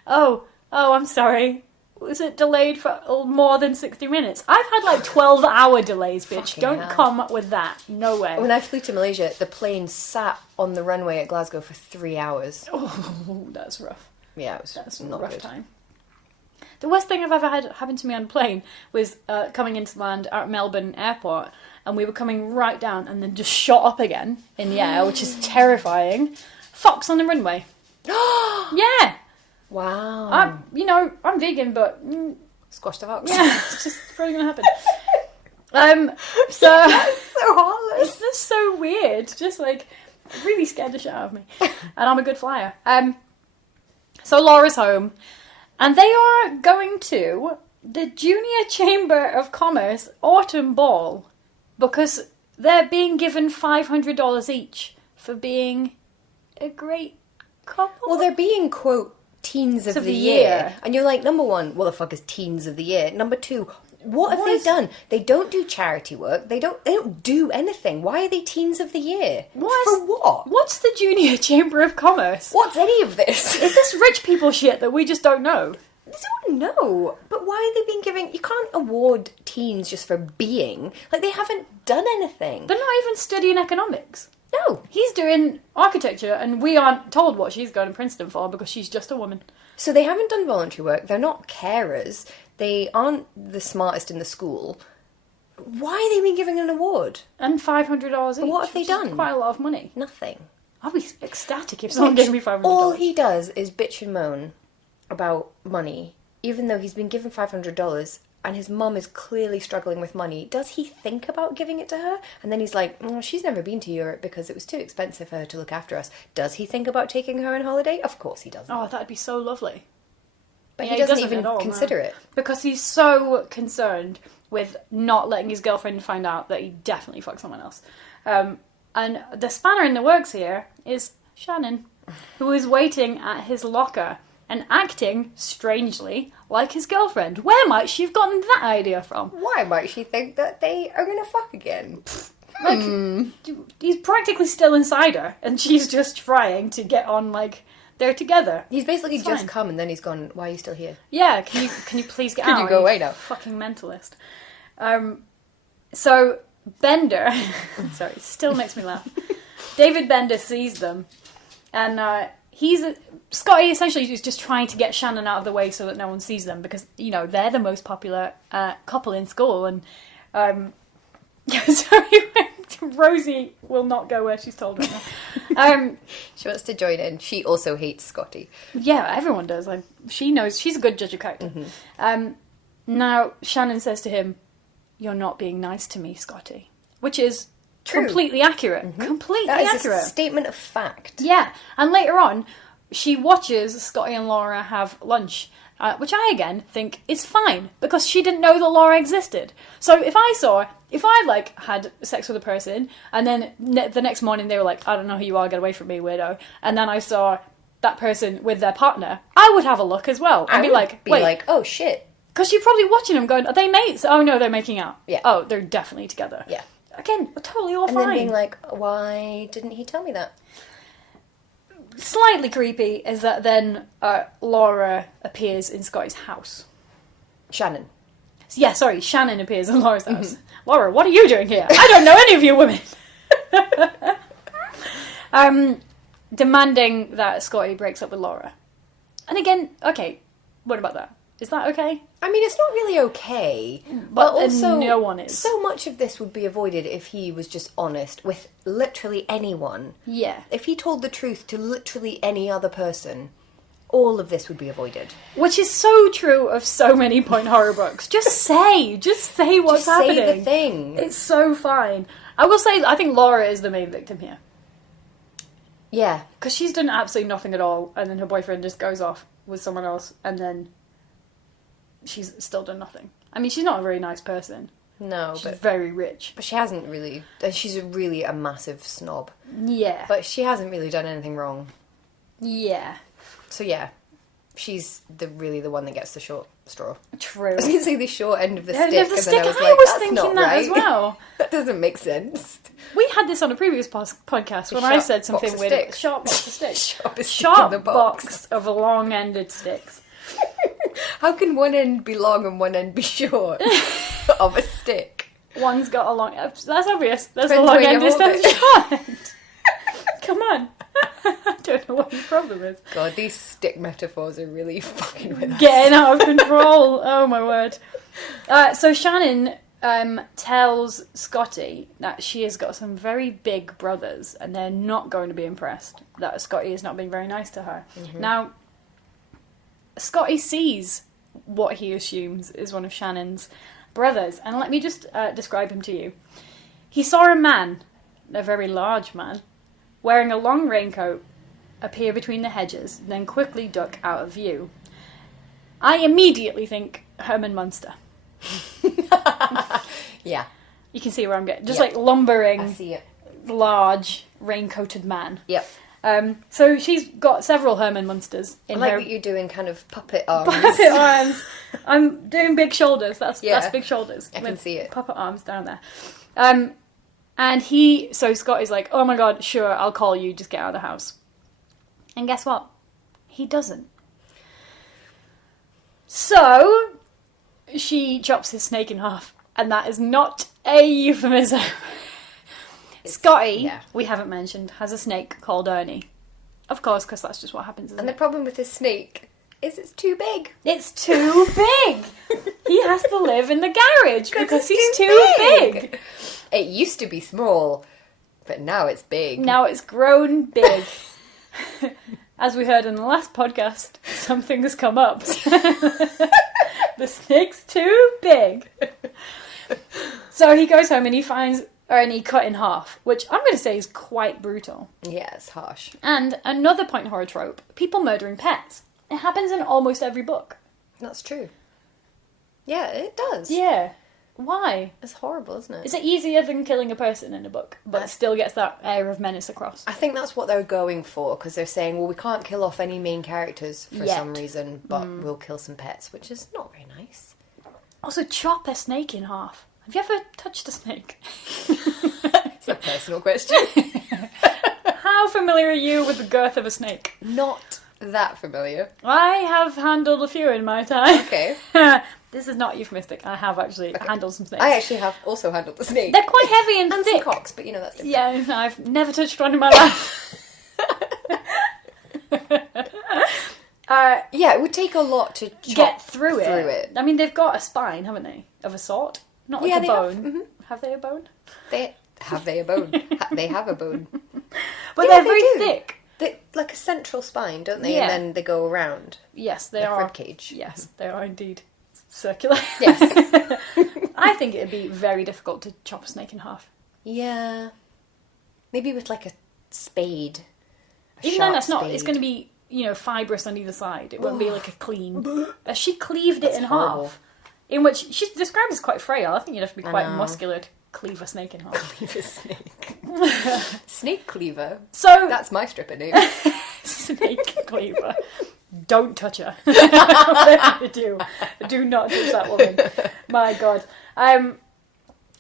Oh, I'm sorry. Was it delayed for more than 60 minutes? I've had like 12-hour delays, bitch. Fucking Don't hell. come up with that. No way. When I flew to Malaysia, the plane sat on the runway at Glasgow for 3 hours. Oh, that's rough. Yeah, that's not a rough good. time. The worst thing I've ever had happen to me on a plane was coming into land at Melbourne Airport, and we were coming right down and then just shot up again in the air, which is terrifying. Fox on the runway. Yeah. Wow. I'm vegan, but Squash the fox. yeah, it's just probably gonna happen. So That's so heartless. it's just so weird. Just like really scared the shit out of me, and I'm a good flyer. So Laura's home, and they are going to the Junior Chamber of Commerce Autumn Ball because they're being given $500 each for being a great couple. Well, they're being, quote, teens of the year. And you're like, number one, what the fuck is teens of the year? Number two, What have they done? They don't do charity work. They don't do anything. Why are they teens of the year? For what? What's the Junior Chamber of Commerce? What's any of this? Is this rich people shit that we just don't know? I don't know. But why are they being given... You can't award teens just for being. Like, they haven't done anything. They're not even studying economics. No. He's doing architecture, and we aren't told what she's going to Princeton for because she's just a woman. So they haven't done voluntary work. They're not carers. They aren't the smartest in the school. Why are they being given an award? And $500 each. What have they done? Quite a lot of money. Nothing. I'd be ecstatic if someone gave me $500. All he does is bitch and moan about money, even though he's been given $500 and his mum is clearly struggling with money. Does he think about giving it to her? And then he's like, she's never been to Europe because it was too expensive for her to look after us. Does he think about taking her on holiday? Of course he doesn't. Oh, that'd be so lovely. But he doesn't even consider it. Because he's so concerned with not letting his girlfriend find out that he definitely fucked someone else. And the spanner in the works here is Shannon, who is waiting at his locker and acting, strangely, like his girlfriend. Where might she have gotten that idea from? Why might she think that they are going to fuck again? Like, he's practically still inside her, and she's just trying to get on, like, they're together. He's basically just come, and then he's gone, why are you still here? Yeah, can you please get out? Could you go away now? Fucking mentalist. So, Bender... sorry, it still makes me laugh. David Bender sees them, and Scotty essentially is just trying to get Shannon out of the way so that no one sees them, because, you know, they're the most popular couple in school, and... sorry, Rosie will not go where she's told her. She wants to join in. She also hates Scotty. Yeah, everyone does. Like, she knows. She's a good judge of character. Mm-hmm. Now, Shannon says to him, "You're not being nice to me, Scotty," which is completely accurate. Mm-hmm. Completely accurate. That is a statement of fact. Yeah, and later on, she watches Scotty and Laura have lunch, which I again think is fine because she didn't know that Laura existed. So if I like had sex with a person and then the next morning they were like, "I don't know who you are, get away from me, weirdo," and then I saw that person with their partner, I would have a look as well and be like, "Oh shit." Because you're probably watching them going, are they mates? Oh no, they're making out. Yeah. Oh, they're definitely together. Yeah. Again, totally all and fine. And then being like, why didn't he tell me that? Slightly creepy is that then Laura appears in Scotty's house. Shannon. Yeah, sorry, Shannon appears in Laura's house. Mm-hmm. Laura, what are you doing here? I don't know any of you women. Demanding that Scotty breaks up with Laura. And again, okay, what about that? Is that okay? I mean, it's not really okay. But also, no one is. So much of this would be avoided if he was just honest with literally anyone. Yeah. If he told the truth to literally any other person, all of this would be avoided. Which is so true of so many point horror books. Just say what's happening. Say the thing. It's so fine. I will say, I think Laura is the main victim here. Yeah. Because she's done absolutely nothing at all, and then her boyfriend just goes off with someone else, and then she's still done nothing. I mean, she's not a very nice person. No, she's very rich. But she hasn't really... She's really a massive snob. Yeah. But she hasn't really done anything wrong. Yeah. So yeah, she's really the one that gets the short straw. True. I was going to say the short end of the stick. The stick, I was thinking that as well. That doesn't make sense. We had this on a previous podcast when I said something weird. Sharp box of sticks. Sharp box of long-ended sticks. How can one end be long and one end be short of a stick? One's got a long... That's obvious. There's a long end and a short end. Come on. I don't know what your problem is. God, these stick metaphors are really fucking with us. Getting out of control. Oh my word. So Shannon tells Scotty that she has got some very big brothers and they're not going to be impressed that Scotty is not being very nice to her. Mm-hmm. Now, Scotty sees what he assumes is one of Shannon's brothers, and let me just describe him to you. He saw a man, a very large man, wearing a long raincoat, appear between the hedges, then quickly duck out of view. I immediately think Herman Munster. Yeah. You can see where I'm getting. Just like lumbering, I see it. large, raincoated man. Yep. So she's got several Herman Munsters in I like her... that you're doing kind of puppet arms. Puppet arms. I'm doing big shoulders. That's big shoulders. I can see it. Puppet arms down there. And so Scott is like, oh my god, sure, I'll call you, just get out of the house. And guess what? He doesn't. So, she chops his snake in half. And that is not a euphemism. Scotty, we haven't mentioned, has a snake called Ernie. Of course, because that's just what happens, isn't And the problem with his snake is it's too big. It's too big! He has to live in the garage because he's too big! It used to be small, but now it's big. Now it's grown big. As we heard in the last podcast, something has come up. The snake's too big. So he goes home and he finds Ernie cut in half, which I'm going to say is quite brutal. Yeah, it's harsh. And another point horror trope, people murdering pets. It happens in almost every book. That's true. Yeah, it does. Yeah. Why? It's horrible, isn't it? Is it easier than killing a person in a book, but still gets that air of menace across? I think that's what they're going for, because they're saying, well, we can't kill off any main characters for some reason, but we'll kill some pets, which is not very nice. Also, chop a snake in half. Have you ever touched a snake? It's a personal question. How familiar are you with the girth of a snake? Not that familiar. I have handled a few in my time. Okay. This is not euphemistic. I have actually handled some snakes. I actually have also handled the snake. They're quite heavy and thick. Some cocks, but that's different. Yeah, I've never touched one in my life. It would take a lot to Get through it. I mean, they've got a spine, haven't they? Of a sort. Not like a bone. Have they a bone? They have a bone. They have a bone. But they're very thick. They like a central spine, don't they? Yeah. And then they go around. Yes, they like are. Rib cage. Yes, they are indeed circular. Yes. I think it'd be very difficult to chop a snake in half. Yeah. Maybe with like a spade. Even then, that's not. It's going to be, fibrous on either side. It won't be like a clean. She cleaved it in half. In which she's described as quite frail. I think you'd have to be quite muscular to cleave a snake in half. Cleave a snake. Snake cleaver. So that's my stripper name. Snake cleaver. Don't touch her. Whatever you do, do not touch that woman. My God.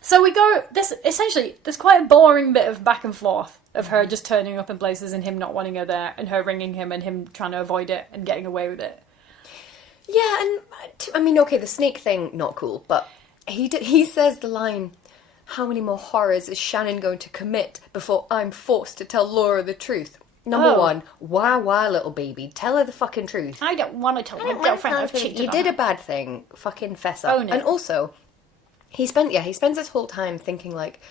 So we go. There's quite a boring bit of back and forth of her just turning up in places and him not wanting her there, and her ringing him and him trying to avoid it and getting away with it. Yeah, and I mean, okay, the snake thing, not cool, but he says the line, how many more horrors is Shannon going to commit before I'm forced to tell Laura the truth? Number one, why, little baby, tell her the fucking truth. I don't want to tell my girlfriend I've cheated You on did her. a bad thing, fucking fess up. Own it. And also, he spends this whole time thinking like,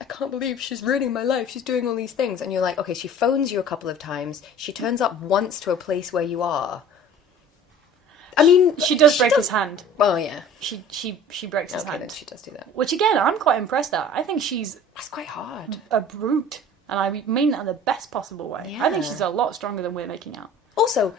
I can't believe she's ruining my life, she's doing all these things. And you're like, okay, she phones you a couple of times, she turns up once to a place where you are. I mean, she does break his hand. Oh yeah, she breaks his hand. Then she does do that. Which again, I'm quite impressed at. I think that's quite hard. A brute, and I mean that in the best possible way. Yeah. I think she's a lot stronger than we're making out. Also,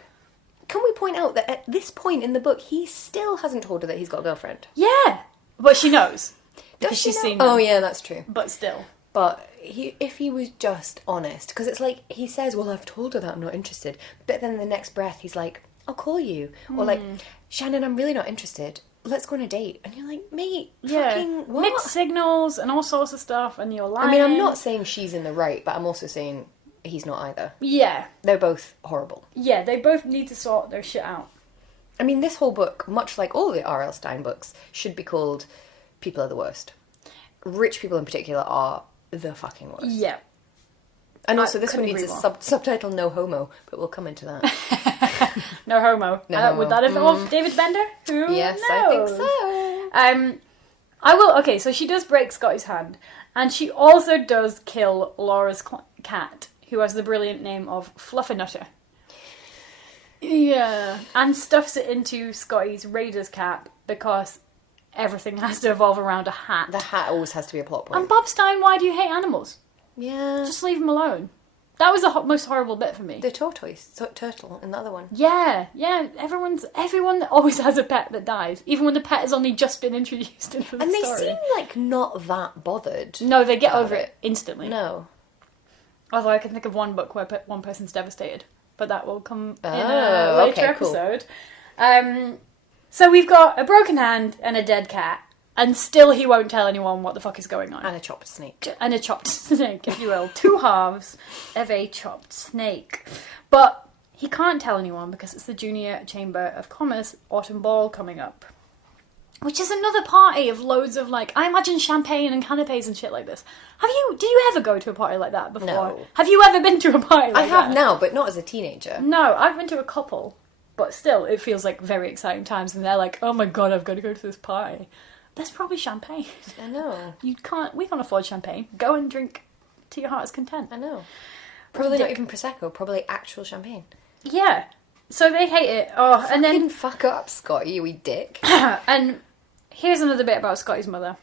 can we point out that at this point in the book, he still hasn't told her that he's got a girlfriend? Yeah, but she knows. Does she know? Seen them. Oh yeah, that's true. But still. But if he was just honest, because it's like he says, "Well, I've told her that I'm not interested," but then in the next breath he's like, I'll call you. Or like, Shannon, I'm really not interested. Let's go on a date. And you're like, mate, fucking what? Mixed signals and all sorts of stuff and you're lying. I mean, I'm not saying she's in the right, but I'm also saying he's not either. Yeah. They're both horrible. Yeah, they both need to sort their shit out. I mean, this whole book, much like all the R.L. Stine books, should be called People Are the Worst. Rich people in particular are the fucking worst. Yeah. And also, this one needs a subtitle No Homo, but we'll come into that. No homo. No homo. Would that involve David Bender? Who yes, knows? I think so. I will. Okay, so she does break Scotty's hand, and she also does kill Laura's cat, who has the brilliant name of Fluffernutter. Yeah, and stuffs it into Scotty's Raider's cap because everything has to evolve around a hat. The hat always has to be a plot point. And Bob Stine, why do you hate animals? Yeah. Just leave them alone. That was the most horrible bit for me. The tortoise, turtle, and the other one. Yeah. Everyone always has a pet that dies, even when the pet has only just been introduced into the story. And they seem like not that bothered. No, they get over it instantly. No. Although I can think of one book where one person's devastated. But that will come in a later episode. Cool. So we've got a broken hand and a dead cat. And still he won't tell anyone what the fuck is going on. And a chopped snake. And a chopped snake, if you will. 2 halves of a chopped snake. But he can't tell anyone because it's the Junior Chamber of Commerce Autumn Ball coming up. Which is another party of loads of, like, I imagine champagne and canapes and shit like this. Did you ever go to a party like that before? No. Have you ever been to a party like that? I have now, but not as a teenager. No, I've been to a couple. But still, it feels like very exciting times. And they're like, oh my god, I've got to go to this party. There's probably champagne. I know. We can't afford champagne. Go and drink to your heart's content. I know. Probably not even Prosecco, probably actual champagne. Yeah. So they hate it. Oh, and then fuck up, Scotty, you wee dick. And here's another bit about Scotty's mother.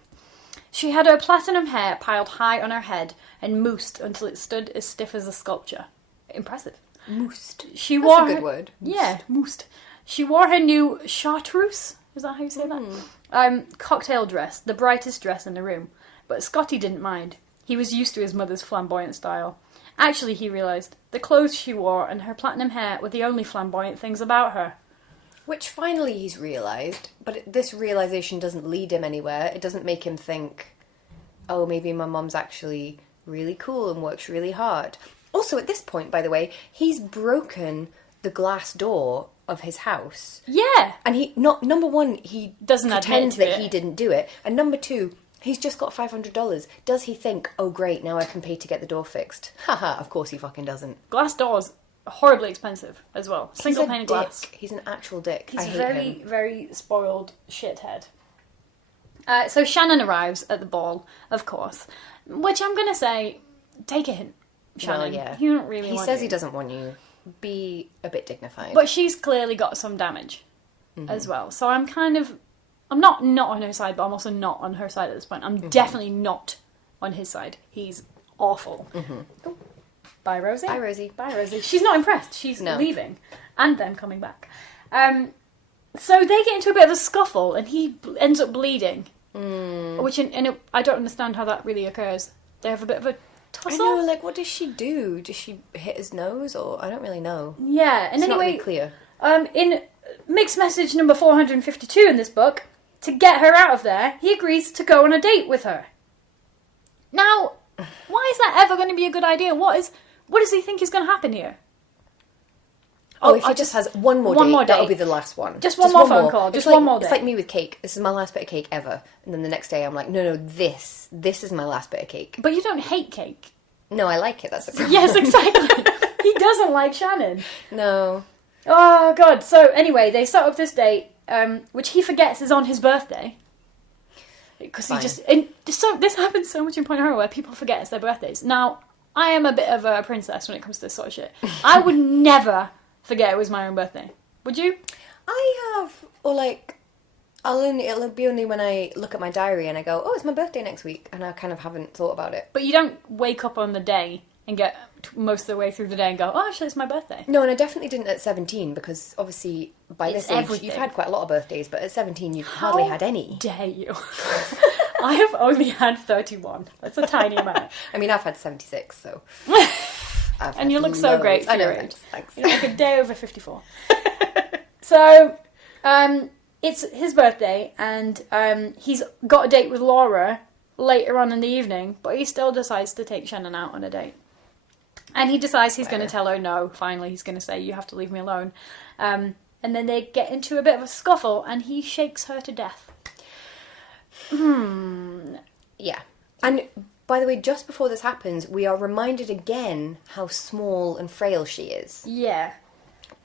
She had her platinum hair piled high on her head and moussed until it stood as stiff as a sculpture. Impressive. Moussed. That's a good word. Yeah, moussed. She wore her new chartreuse. Is that how you say that? Cocktail dress, the brightest dress in the room. But Scotty didn't mind. He was used to his mother's flamboyant style. Actually, he realised, the clothes she wore and her platinum hair were the only flamboyant things about her. Which finally he's realised, but this realisation doesn't lead him anywhere. It doesn't make him think, oh, maybe my mum's actually really cool and works really hard. Also, at this point, by the way, he's broken the glass door of his house. Yeah. And number one, he doesn't pretends that he didn't do it. And number two, he's just got $500. Does he think, oh great, now I can pay to get the door fixed? Haha, of course he fucking doesn't. Glass doors are horribly expensive as well. Single pane of glass. He's an actual dick. He's I hate very, him. very spoiled shithead. So Shannon arrives at the ball, of course. Which I'm going to say, take a hint, Shannon. Well, yeah. You don't really He want says you. he doesn't want you. Be a bit dignified. But she's clearly got some damage as well. So I'm not on her side, but I'm also not on her side at this point. I'm definitely not on his side. He's awful. Oh, bye, Rosie. Bye, Rosie. Bye, Rosie. She's not impressed. She's leaving. And then coming back. So they get into a bit of a scuffle and he ends up bleeding. Which, I don't understand how that really occurs. They have a bit of a tussle. I know, like, what does she do? Does she hit his nose? Or I don't really know. Yeah, and it's anyway, not really clear. In mixed message number 452 in this book, to get her out of there, he agrees to go on a date with her. Now, why is that ever going to be a good idea? What does he think is going to happen here? Oh, if he just has one more date, that'll be the last one. Just one more phone call. Just one more date. It's like me with cake. This is my last bit of cake ever. And then the next day I'm like, no, this is my last bit of cake. But you don't hate cake. No, I like it. That's the problem. Yes, exactly. He doesn't like Shannon. No. Oh, God. So, anyway, they set up this date, which he forgets is on his birthday. Because he just... this happens so much in Point Horror where people forget it's their birthdays. Now, I am a bit of a princess when it comes to this sort of shit. I would never forget it was my own birthday. Would you? I have, or like, it'll be only when I look at my diary and I go, oh, it's my birthday next week, and I kind of haven't thought about it. But you don't wake up on the day and get most of the way through the day and go, oh, actually, it's my birthday. No, and I definitely didn't at 17, because obviously by this age, everything. you've had quite a lot of birthdays, but at 17 you've hardly had any. How dare you? I have only had 31. That's a tiny amount. I mean, I've had 76, so... And you look so great for I know, your age. Thanks. You're like a day over 54. So, it's his birthday, and he's got a date with Laura later on in the evening, but he still decides to take Shannon out on a date. And he decides he's going to tell her no. Finally, he's going to say, you have to leave me alone. And then they get into a bit of a scuffle, and he shakes her to death. Yeah. And... by the way, just before this happens, we are reminded again how small and frail she is. Yeah.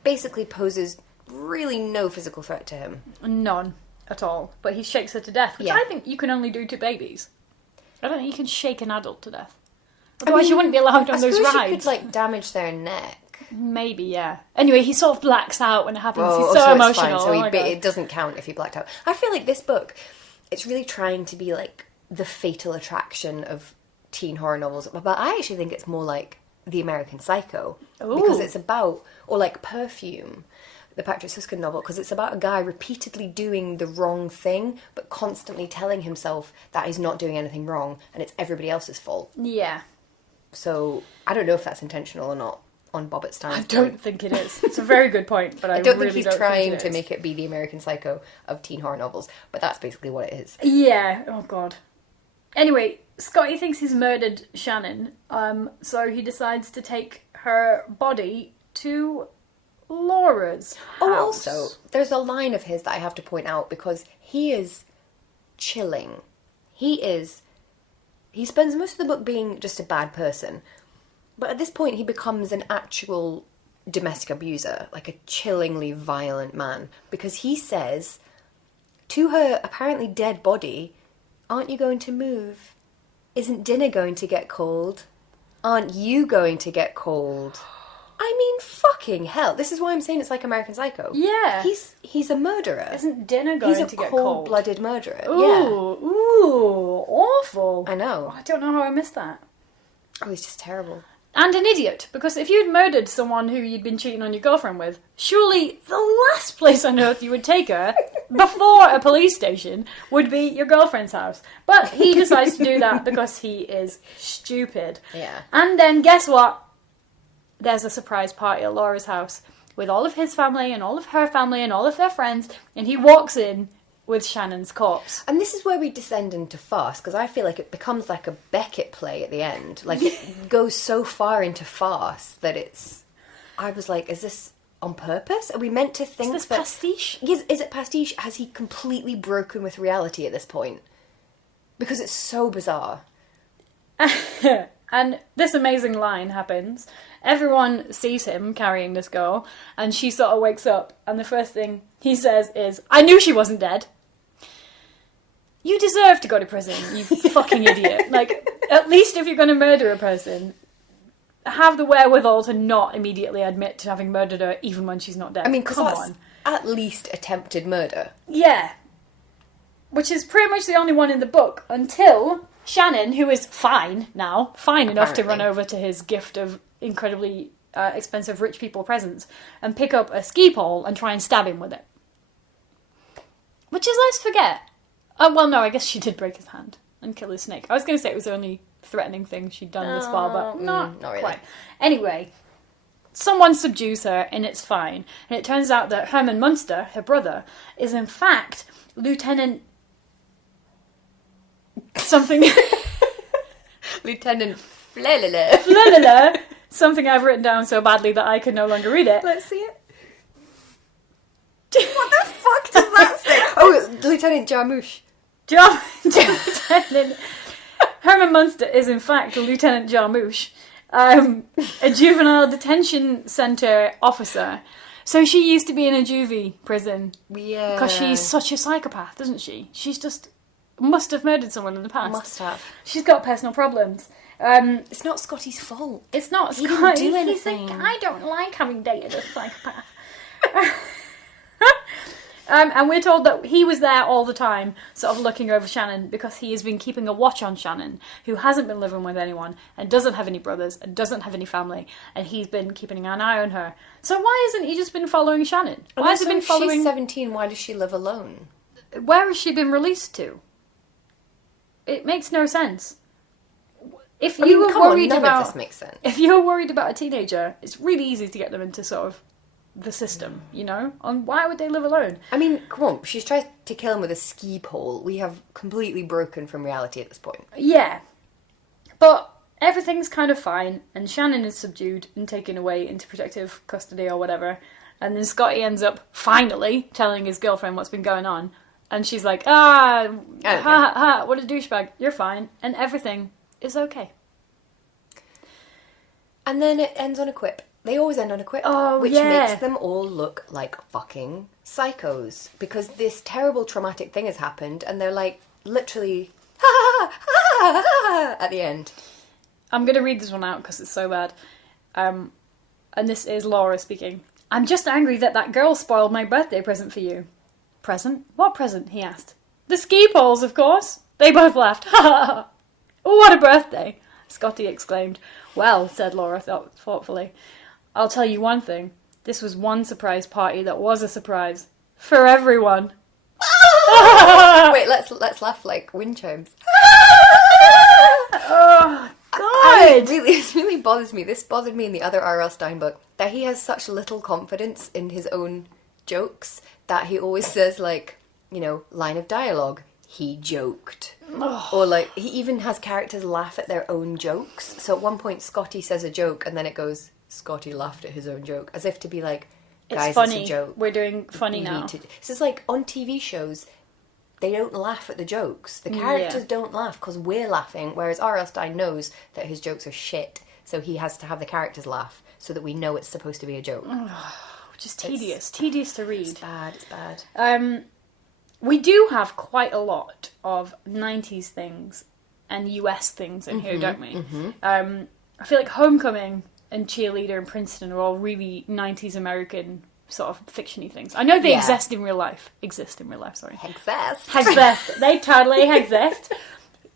Basically poses really no physical threat to him. None at all. But he shakes her to death, which I think you can only do to babies. I don't think you can shake an adult to death. Otherwise you wouldn't be allowed on those rides. I suppose you could, like, damage their neck. Maybe, yeah. Anyway, he sort of blacks out when it happens. Oh, He's so emotional. It's fine. So it doesn't count if he blacked out. I feel like this book, it's really trying to be, like, the fatal attraction of teen horror novels, but I actually think it's more like The American Psycho. Ooh. Because it's about, or like Perfume, the Patrick Süskind novel, because it's about a guy repeatedly doing the wrong thing, but constantly telling himself that he's not doing anything wrong, and it's everybody else's fault. Yeah. So I don't know if that's intentional or not on Bobbitt Stine's I don't think it is. It's a very good point, but I don't really think he's trying to make it be the American Psycho of teen horror novels, but that's basically what it is. Yeah. Oh god. Anyway, Scotty thinks he's murdered Shannon, so he decides to take her body to Laura's house. Oh, also, there's a line of his that I have to point out because he is chilling. He spends most of the book being just a bad person, but at this point he becomes an actual domestic abuser, like a chillingly violent man, because he says to her apparently dead body, "Aren't you going to move? Isn't dinner going to get cold? Aren't you going to get cold?" I mean, fucking hell. This is why I'm saying it's like American Psycho. Yeah. He's a murderer. Isn't dinner going to get cold? He's a cold-blooded murderer. Ooh, yeah. Ooh, awful. I know. I don't know how I missed that. Oh, he's just terrible. And an idiot, because if you'd murdered someone who you'd been cheating on your girlfriend with, surely the last place on earth you would take her, before a police station, would be your girlfriend's house. But he decides to do that because he is stupid. Yeah. And then, guess what? There's a surprise party at Laura's house with all of his family and all of her family and all of their friends, and he walks in with Shannon's corpse. And this is where we descend into farce, because I feel like it becomes like a Beckett play at the end. Like, it goes so far into farce that it's... I was like, is this on purpose? Are we meant to think Is this that... pastiche? Is it pastiche? Has he completely broken with reality at this point? Because it's so bizarre. And this amazing line happens. Everyone sees him carrying this girl, and she sort of wakes up, and the first thing he says is, "I knew she wasn't dead." You deserve to go to prison, you fucking idiot. Like, at least if you're going to murder a person, have the wherewithal to not immediately admit to having murdered her, even when she's not dead. I mean, because come that's on. at least attempted murder. Yeah. Which is pretty much the only one in the book, until Shannon, who is fine now, fine enough to run over to his gift of incredibly expensive rich people presents, and pick up a ski pole and try and stab him with it. Which is, let's forget. Well, no, I guess she did break his hand and kill his snake. I was going to say it was the only threatening thing she'd done this far, but not really. quite. Anyway, someone subdues her, and it's fine. And it turns out that Herman Munster, her brother, is in fact Lieutenant... something... Lieutenant Flalala. Flalala. Something I've written down so badly that I can no longer read it. Let's see it. What the fuck does that say? Oh, Lieutenant Jarmusch. Lieutenant Herman Munster is in fact Lieutenant Jarmusch, a juvenile detention centre officer. So she used to be in a juvie prison. Yeah. Because she's such a psychopath, isn't she? She's just must have murdered someone in the past. Must have. She's got personal problems. It's not Scotty's fault. It's not He Scotty. didn't do He's anything. like, I don't like having dated a psychopath. And we're told that he was there all the time, sort of looking over Shannon, because he has been keeping a watch on Shannon, who hasn't been living with anyone, and doesn't have any brothers, and doesn't have any family, and he's been keeping an eye on her. So why hasn't he just been following Shannon? Why has he been following... She's 17, why does she live alone? Where has she been released to? It makes no sense. If you were worried about... of this makes sense. If you're worried about a teenager, it's really easy to get them into sort of the system, you know? And why would they live alone? I mean, come on, she's tried to kill him with a ski pole. We have completely broken from reality at this point. Yeah. But everything's kind of fine, and Shannon is subdued and taken away into protective custody or whatever. And then Scotty ends up finally telling his girlfriend what's been going on. And she's like, ha, ha, what a douchebag. You're fine. And everything is okay. And then it ends on a quip. They always end on a quip, which makes them all look like fucking psychos. Because this terrible traumatic thing has happened, and they're like, literally, ha ha ha ha at the end. I'm going to read this one out because it's so bad. And this is Laura speaking. I'm just angry that girl spoiled my birthday present for you. Present? What present? He asked. The ski poles, of course. They both laughed. Ha ha ha. What a birthday, Scotty exclaimed. Well, said Laura thoughtfully, I'll tell you one thing. This was one surprise party that was a surprise. For everyone. Wait, let's laugh like wind chimes. Oh, God. It really bothers me. This bothered me in the other R.L. Stine book, that he has such little confidence in his own jokes that he always says, like, you know, line of dialogue, he joked. Or, like, he even has characters laugh at their own jokes. So at one point, Scotty says a joke, and then it goes, Scotty laughed at his own joke, as if to be like, guys, it's funny. It's a joke. We're doing funny now. This is like on TV shows, they don't laugh at the jokes. The characters don't laugh because we're laughing, whereas R.L. Stine knows that his jokes are shit, so he has to have the characters laugh so that we know it's supposed to be a joke. Which is tedious. Tedious to read. It's bad. We do have quite a lot of 90s things and US things in here, don't we? I feel like Homecoming and Cheerleader and Princeton are all really 90s American sort of fiction-y things. I know they exist in real life. Exist. They totally exist.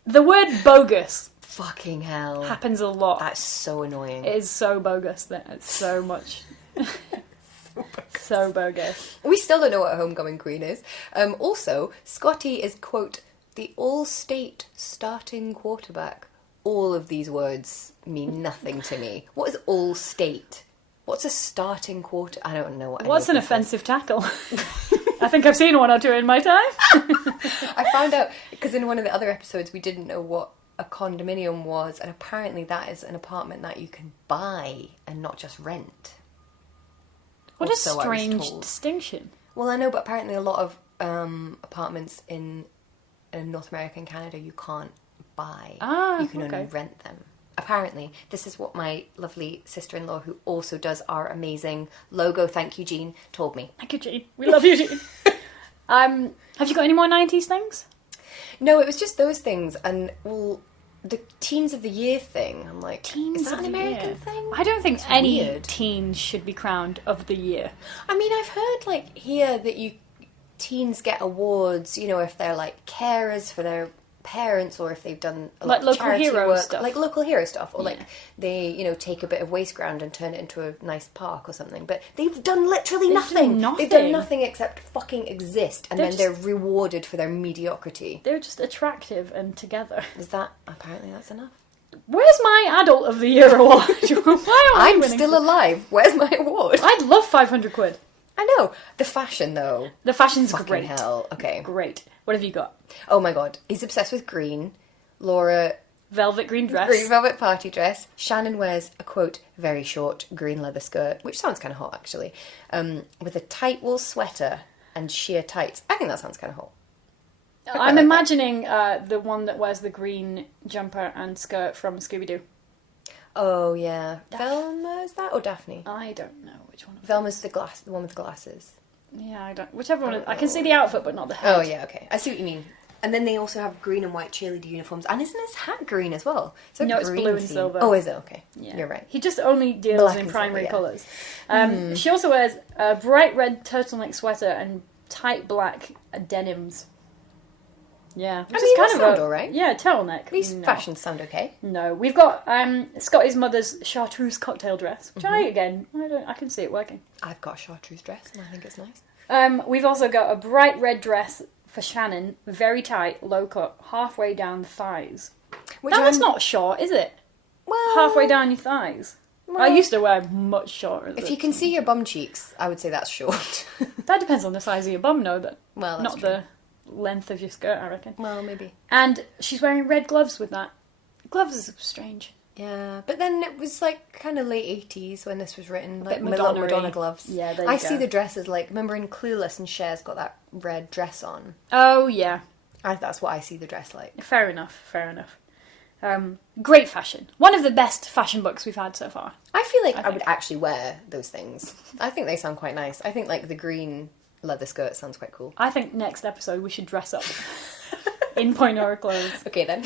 The word bogus. Fucking hell. Happens a lot. That's so annoying. It is so bogus that it's so much. So bogus. We still don't know what a homecoming queen is. Also, Scotty is, quote, the all-state starting quarterback. All of these words mean nothing to me. What is all-state? What's a starting quarter? I don't know what. What's an offensive tackle? I think I've seen one or two in my time. I found out, because in one of the other episodes we didn't know what a condominium was, and apparently that is an apartment that you can buy and not just rent. What a strange distinction. Well, I know, but apparently a lot of apartments in North America and Canada you can't buy. You can only rent them. Apparently, this is what my lovely sister-in-law, who also does our amazing logo, thank you, Jean, told me. Thank you, Jean. We love you, Jean. Have you got any more 90s things? No, it was just those things, and, well, the Teens of the Year thing, I'm like, is that an American thing? I don't think any teens should be crowned of the year. I mean, I've heard, like, here that teens get awards, you know, if they're, like, carers for their parents, or if they've done like local hero work, stuff, like local hero stuff, or like they, you know, take a bit of waste ground and turn it into a nice park or something. But they've done literally nothing. They've done nothing except fucking exist, and then they're rewarded for their mediocrity. They're just attractive and together. Apparently that's enough. Where's my Adult of the Year award? Why I'm still alive. Where's my award? I'd love 500 quid. I know. The fashion, though. The fashion's fucking great. Hell. Okay. Great. What have you got? Oh my god. He's obsessed with green. Laura... Velvet green dress. Green velvet party dress. Shannon wears a, quote, very short green leather skirt, which sounds kind of hot, actually, with a tight wool sweater and sheer tights. I think that sounds kind of hot. I'm imagining the one that wears the green jumper and skirt from Scooby-Doo. Oh, yeah. Velma, is that? Or Daphne? I don't know which one. Velma's the one with the glasses. Yeah, I don't... Whichever one... I can see the outfit, but not the head. Oh, yeah, okay. I see what you mean. And then they also have green and white cheerleader uniforms. And isn't his hat green as well? No, it's blue and silver. Oh, is it? Okay. Yeah. You're right. He just only deals Black in and primary silver, colours. She also wears a bright red turtleneck sweater and tight black denims. Yeah. I mean, that sound alright. Yeah, turtleneck. These fashions sound okay. No. We've got Scotty's mother's chartreuse cocktail dress, which I can see it working. I've got a chartreuse dress and I think it's nice. We've also got a bright red dress for Shannon, very tight, low cut, halfway down the thighs. That's not short, is it? Well... Halfway down your thighs. Well, I used to wear much shorter. If you can see your bum cheeks, I would say that's short. That depends on the size of your bum, though. Well, that's not true. The length of your skirt, I reckon. Well, maybe. And she's wearing red gloves with that. Gloves is strange. Yeah, but then it was like kind of late 80s when this was written, like Madonna gloves. Yeah, there you go. I see the dresses like, remember in Clueless and Cher's got that red dress on. Oh, yeah. That's what I see the dress like. Fair enough. Great fashion. One of the best fashion books we've had so far. I feel like I would actually wear those things. I think they sound quite nice. I think like the green leather skirt sounds quite cool. I think next episode we should dress up in Point Horror clothes. Okay then.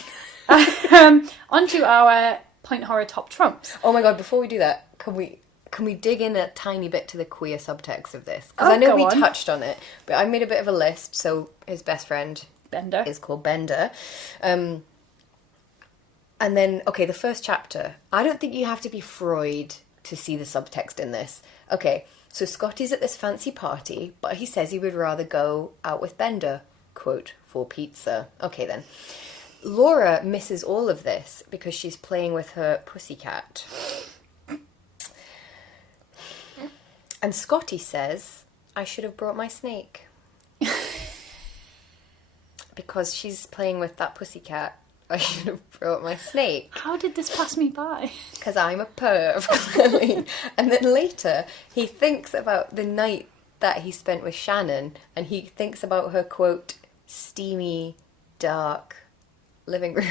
Onto our Point Horror top trumps. Oh my god, before we do that, can we dig in a tiny bit to the queer subtext of this? Because I know we touched on it, but I made a bit of a list. So his best friend Bender is called Bender. And then, okay, the first chapter. I don't think you have to be Freud to see the subtext in this. Okay, so Scotty's at this fancy party, but he says he would rather go out with Bender, quote, for pizza. Okay then. Laura misses all of this because she's playing with her pussycat. And Scotty says, I should have brought my snake. Because she's playing with that pussycat, I should have brought my snake. How did this pass me by? Because I'm a perv, clearly. And then later, he thinks about the night that he spent with Shannon, and he thinks about her, quote, steamy, dark living room.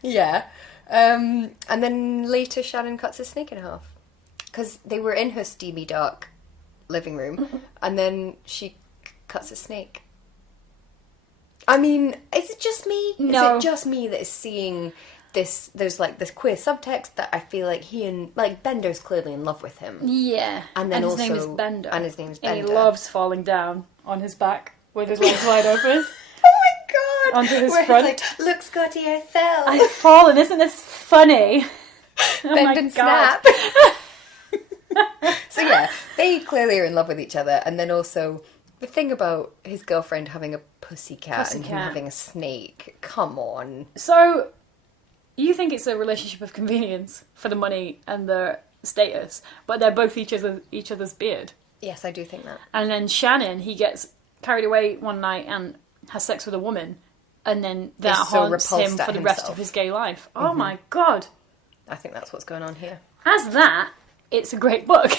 Yeah. And then later, Shannon cuts his snake in half. Because they were in her steamy, dark living room, and then she cuts a snake. I mean, is it just me? No. Is it just me that is seeing this? There's like this queer subtext that I feel like he and like Bender's clearly in love with him. Yeah. And then his also, name is Bender. And his name's Bender. And he loves falling down on his back with his legs wide open. Oh my god! Onto his Where front. He's like, look, Scotty, I fell. I've fallen. Isn't this funny? Oh Bend my and God. snap. So yeah, they clearly are in love with each other, and then also the thing about his girlfriend having a pussycat and him having a snake. Come on. So, you think it's a relationship of convenience for the money and the status, but they're both each other's beard. Yes, I do think that. And then Shannon, he gets carried away one night and has sex with a woman, and then that haunts him for the rest of his gay life. Mm-hmm. Oh my God. I think that's what's going on here. As that, it's a great book.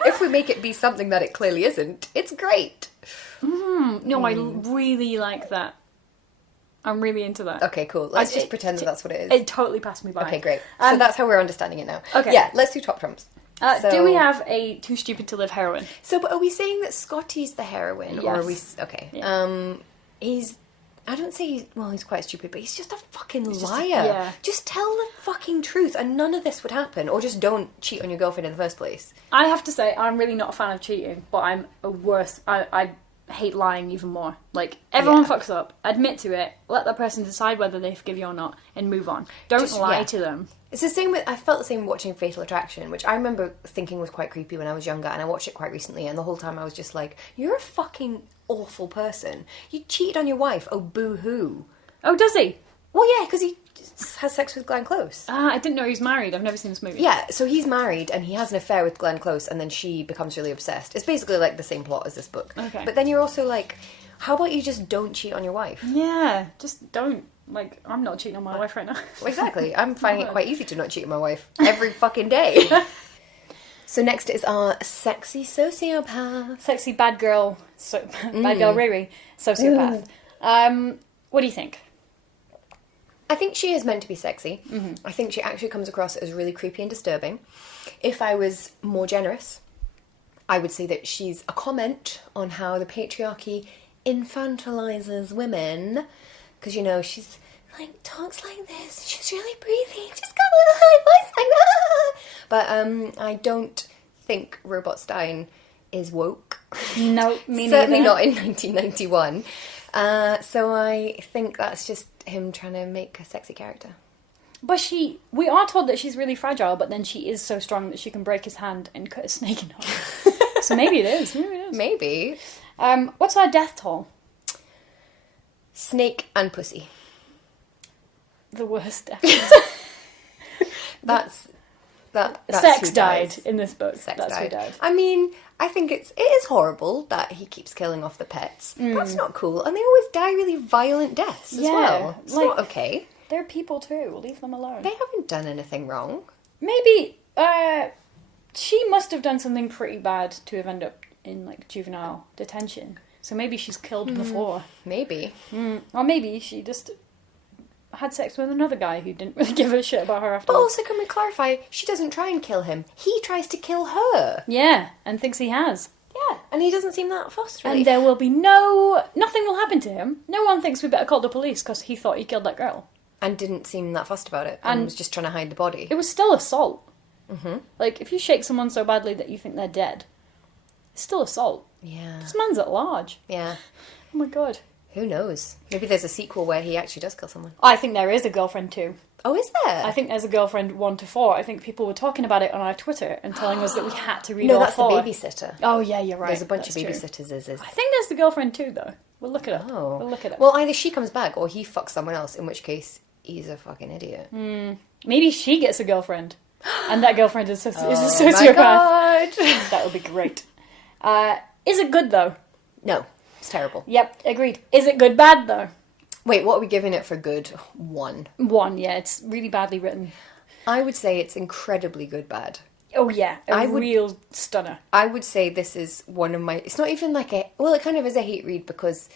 If we make it be something that it clearly isn't, it's great. No, I really like that. I'm really into that. Okay, cool. Let's just pretend that that's what it is. It totally passed me by. Okay, great. So that's how we're understanding it now. Okay. Yeah, let's do top trumps. Do we have a too stupid to live heroine? So, but are we saying that Scotty's the heroine? Yes. Or are we... Okay. Yeah. He's... I don't say he's quite stupid, but he's just a fucking liar. Yeah. Just tell the fucking truth and none of this would happen. Or just don't cheat on your girlfriend in the first place. I have to say, I'm really not a fan of cheating, but I'm a worse... I hate lying even more. Like, everyone fucks up. Admit to it. Let that person decide whether they forgive you or not, and move on. Don't lie to them. It's the same with... I felt the same watching Fatal Attraction, which I remember thinking was quite creepy when I was younger, and I watched it quite recently, and the whole time I was just like, you're a fucking awful person. You cheated on your wife. Oh, boo-hoo. Oh, does he? Well, yeah, because he has sex with Glenn Close. I didn't know he was married. I've never seen this movie. Yeah, so he's married, and he has an affair with Glenn Close, and then she becomes really obsessed. It's basically like the same plot as this book. Okay. But then you're also like, how about you just don't cheat on your wife? Yeah, just don't. Like, I'm not cheating on my wife right now. Exactly. I'm finding it quite easy to not cheat on my wife every fucking day. So next is our sexy sociopath. Sexy bad girl, bad girl Riri, sociopath. What do you think? I think she is meant to be sexy. Mm-hmm. I think she actually comes across as really creepy and disturbing. If I was more generous, I would say that she's a comment on how the patriarchy infantilizes women. Because, you know, she's like, talks like this, she's really breathy, she's got a little high voice like that. But I don't think Robot Stine is woke. No, me Certainly neither. not in 1991. So I think that's just him trying to make a sexy character. But we are told that she's really fragile, but then she is so strong that she can break his hand and cut a snake in half. So maybe it is. Maybe. What's our death toll? Snake and pussy. The worst death. That's Sex who died dies. in this book. Sex That's died. who died. I mean, I think it is horrible that he keeps killing off the pets. That's not cool. And they always die really violent deaths as well. It's not okay. They're people too. Leave them alone. They haven't done anything wrong. Maybe she must have done something pretty bad to have ended up in like juvenile detention. So maybe she's killed before. Maybe. Or maybe she just had sex with another guy who didn't really give a shit about her after. But also, can we clarify, she doesn't try and kill him. He tries to kill her. Yeah, and thinks he has. Yeah, and he doesn't seem that fussed, really. And there will be nothing will happen to him. No one thinks we better call the police because he thought he killed that girl. And didn't seem that fussed about it. And was just trying to hide the body. It was still assault. Mm-hmm. Like, if you shake someone so badly that you think they're dead, it's still assault. Yeah. This man's at large. Yeah. Oh my god. Who knows? Maybe there's a sequel where he actually does kill someone. I think there is a girlfriend too. Oh, is there? I think there's a girlfriend 1 to 4. I think people were talking about it on our Twitter and telling us that we had to read No, all that's 4. the babysitter. Oh, yeah, you're right. There's a bunch That's of true. babysitters. I think there's the girlfriend 2, though. We'll look it up. Oh. We'll look it up. Well, either she comes back or he fucks someone else, in which case he's a fucking idiot. Maybe she gets a girlfriend. And that girlfriend is a Oh sociopath. my God. That would be great. Is it good, though? No, it's terrible. Yep, agreed. Is it good bad, though? Wait, what are we giving it for good? 1. 1, yeah. It's really badly written. I would say it's incredibly good bad. Oh, yeah. Real stunner. I would say this is one of my... It's not even like a... Well, it kind of is a hate read because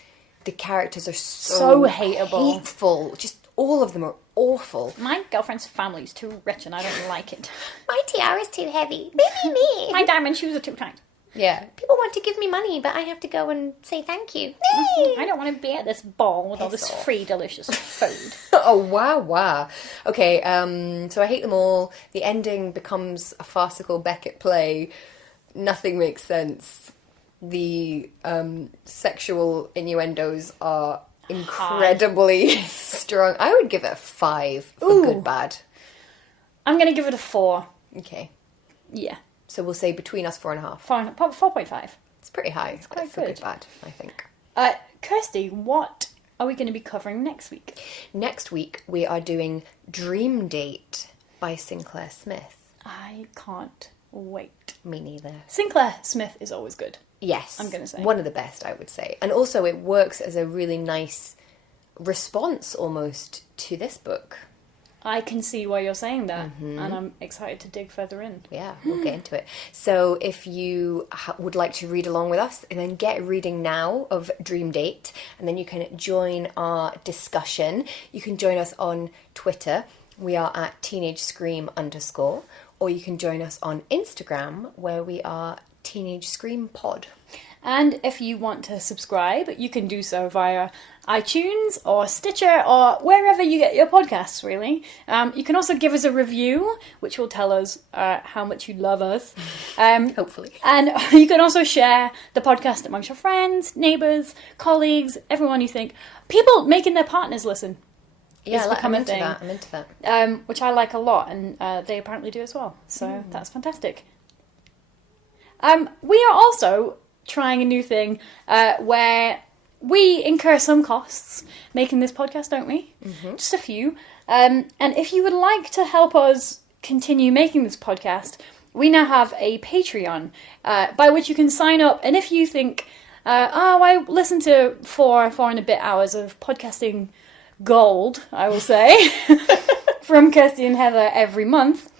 the characters are so hateable. Hateful. Just all of them are awful. My girlfriend's family's too rich and I don't like it. My tiara's too heavy. Maybe me. My diamond shoes are too tight. Yeah. People want to give me money, but I have to go and say thank you. I don't want to be at this ball with all this Piss off. free, delicious food. Oh, wow. Okay, so I hate them all. The ending becomes a farcical Beckett play. Nothing makes sense. The sexual innuendos are incredibly strong. I would give it a 5 for good bad. I'm going to give it a 4. Okay. Yeah. So we'll say between us 4.5. 4.5. It's pretty high quite for good. good bad, I think. Kirsty, what are we going to be covering next week? Next week we are doing Dream Date by Sinclair Smith. I can't wait. Me neither. Sinclair Smith is always good. Yes. I'm gonna say. One of the best, I would say. And also it works as a really nice response almost to this book. I can see why you're saying that, and I'm excited to dig further in. Yeah, we'll get into it. So if you would like to read along with us, and then get reading now of Dream Date, and then you can join our discussion. You can join us on Twitter. We are at @teenagescream_, or you can join us on Instagram, where we are Teenage Scream Pod. And if you want to subscribe, you can do so via iTunes or Stitcher or wherever you get your podcasts, really. You can also give us a review, which will tell us how much you love us. Hopefully. And you can also share the podcast amongst your friends, neighbours, colleagues, everyone you think. People making their partners listen. Yeah, become I'm a thing. I'm into that. Which I like a lot, and they apparently do as well. So that's fantastic. We are also trying a new thing where we incur some costs making this podcast, don't we? Just a few. And if you would like to help us continue making this podcast, we now have a Patreon by which you can sign up. And if you think, I listen to 4 and a bit hours of podcasting gold, I will say, from Kirsty and Heather every month,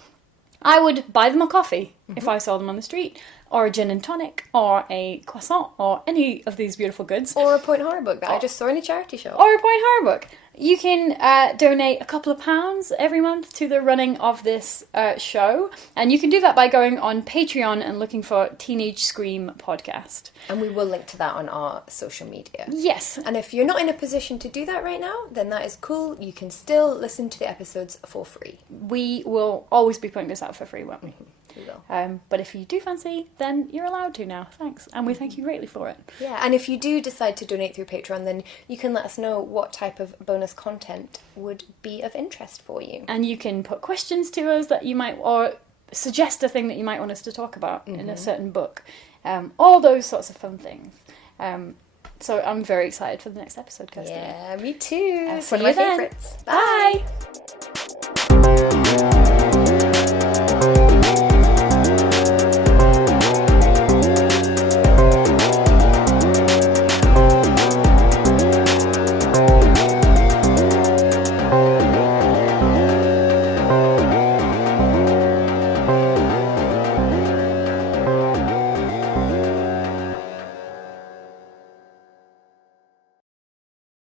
I would buy them a coffee if I saw them on the street, or a gin and tonic, or a croissant, or any of these beautiful goods. Or a Point Horror book that I just saw in a charity shop. Or a Point Horror book. You can donate a couple of pounds every month to the running of this show. And you can do that by going on Patreon and looking for Teenage Scream Podcast. And we will link to that on our social media. Yes. And if you're not in a position to do that right now, then that is cool. You can still listen to the episodes for free. We will always be putting this out for free, won't we? We will. But if you do fancy, then you're allowed to now. Thanks. And we thank you greatly for it. Yeah, and if you do decide to donate through Patreon, then you can let us know what type of bonus content would be of interest for you. And you can put questions to us that you might, or suggest a thing that you might want us to talk about in a certain book. All those sorts of fun things. So I'm very excited for the next episode, Kirsty. Yeah, me too. It's See one of my you then. favourites. Bye.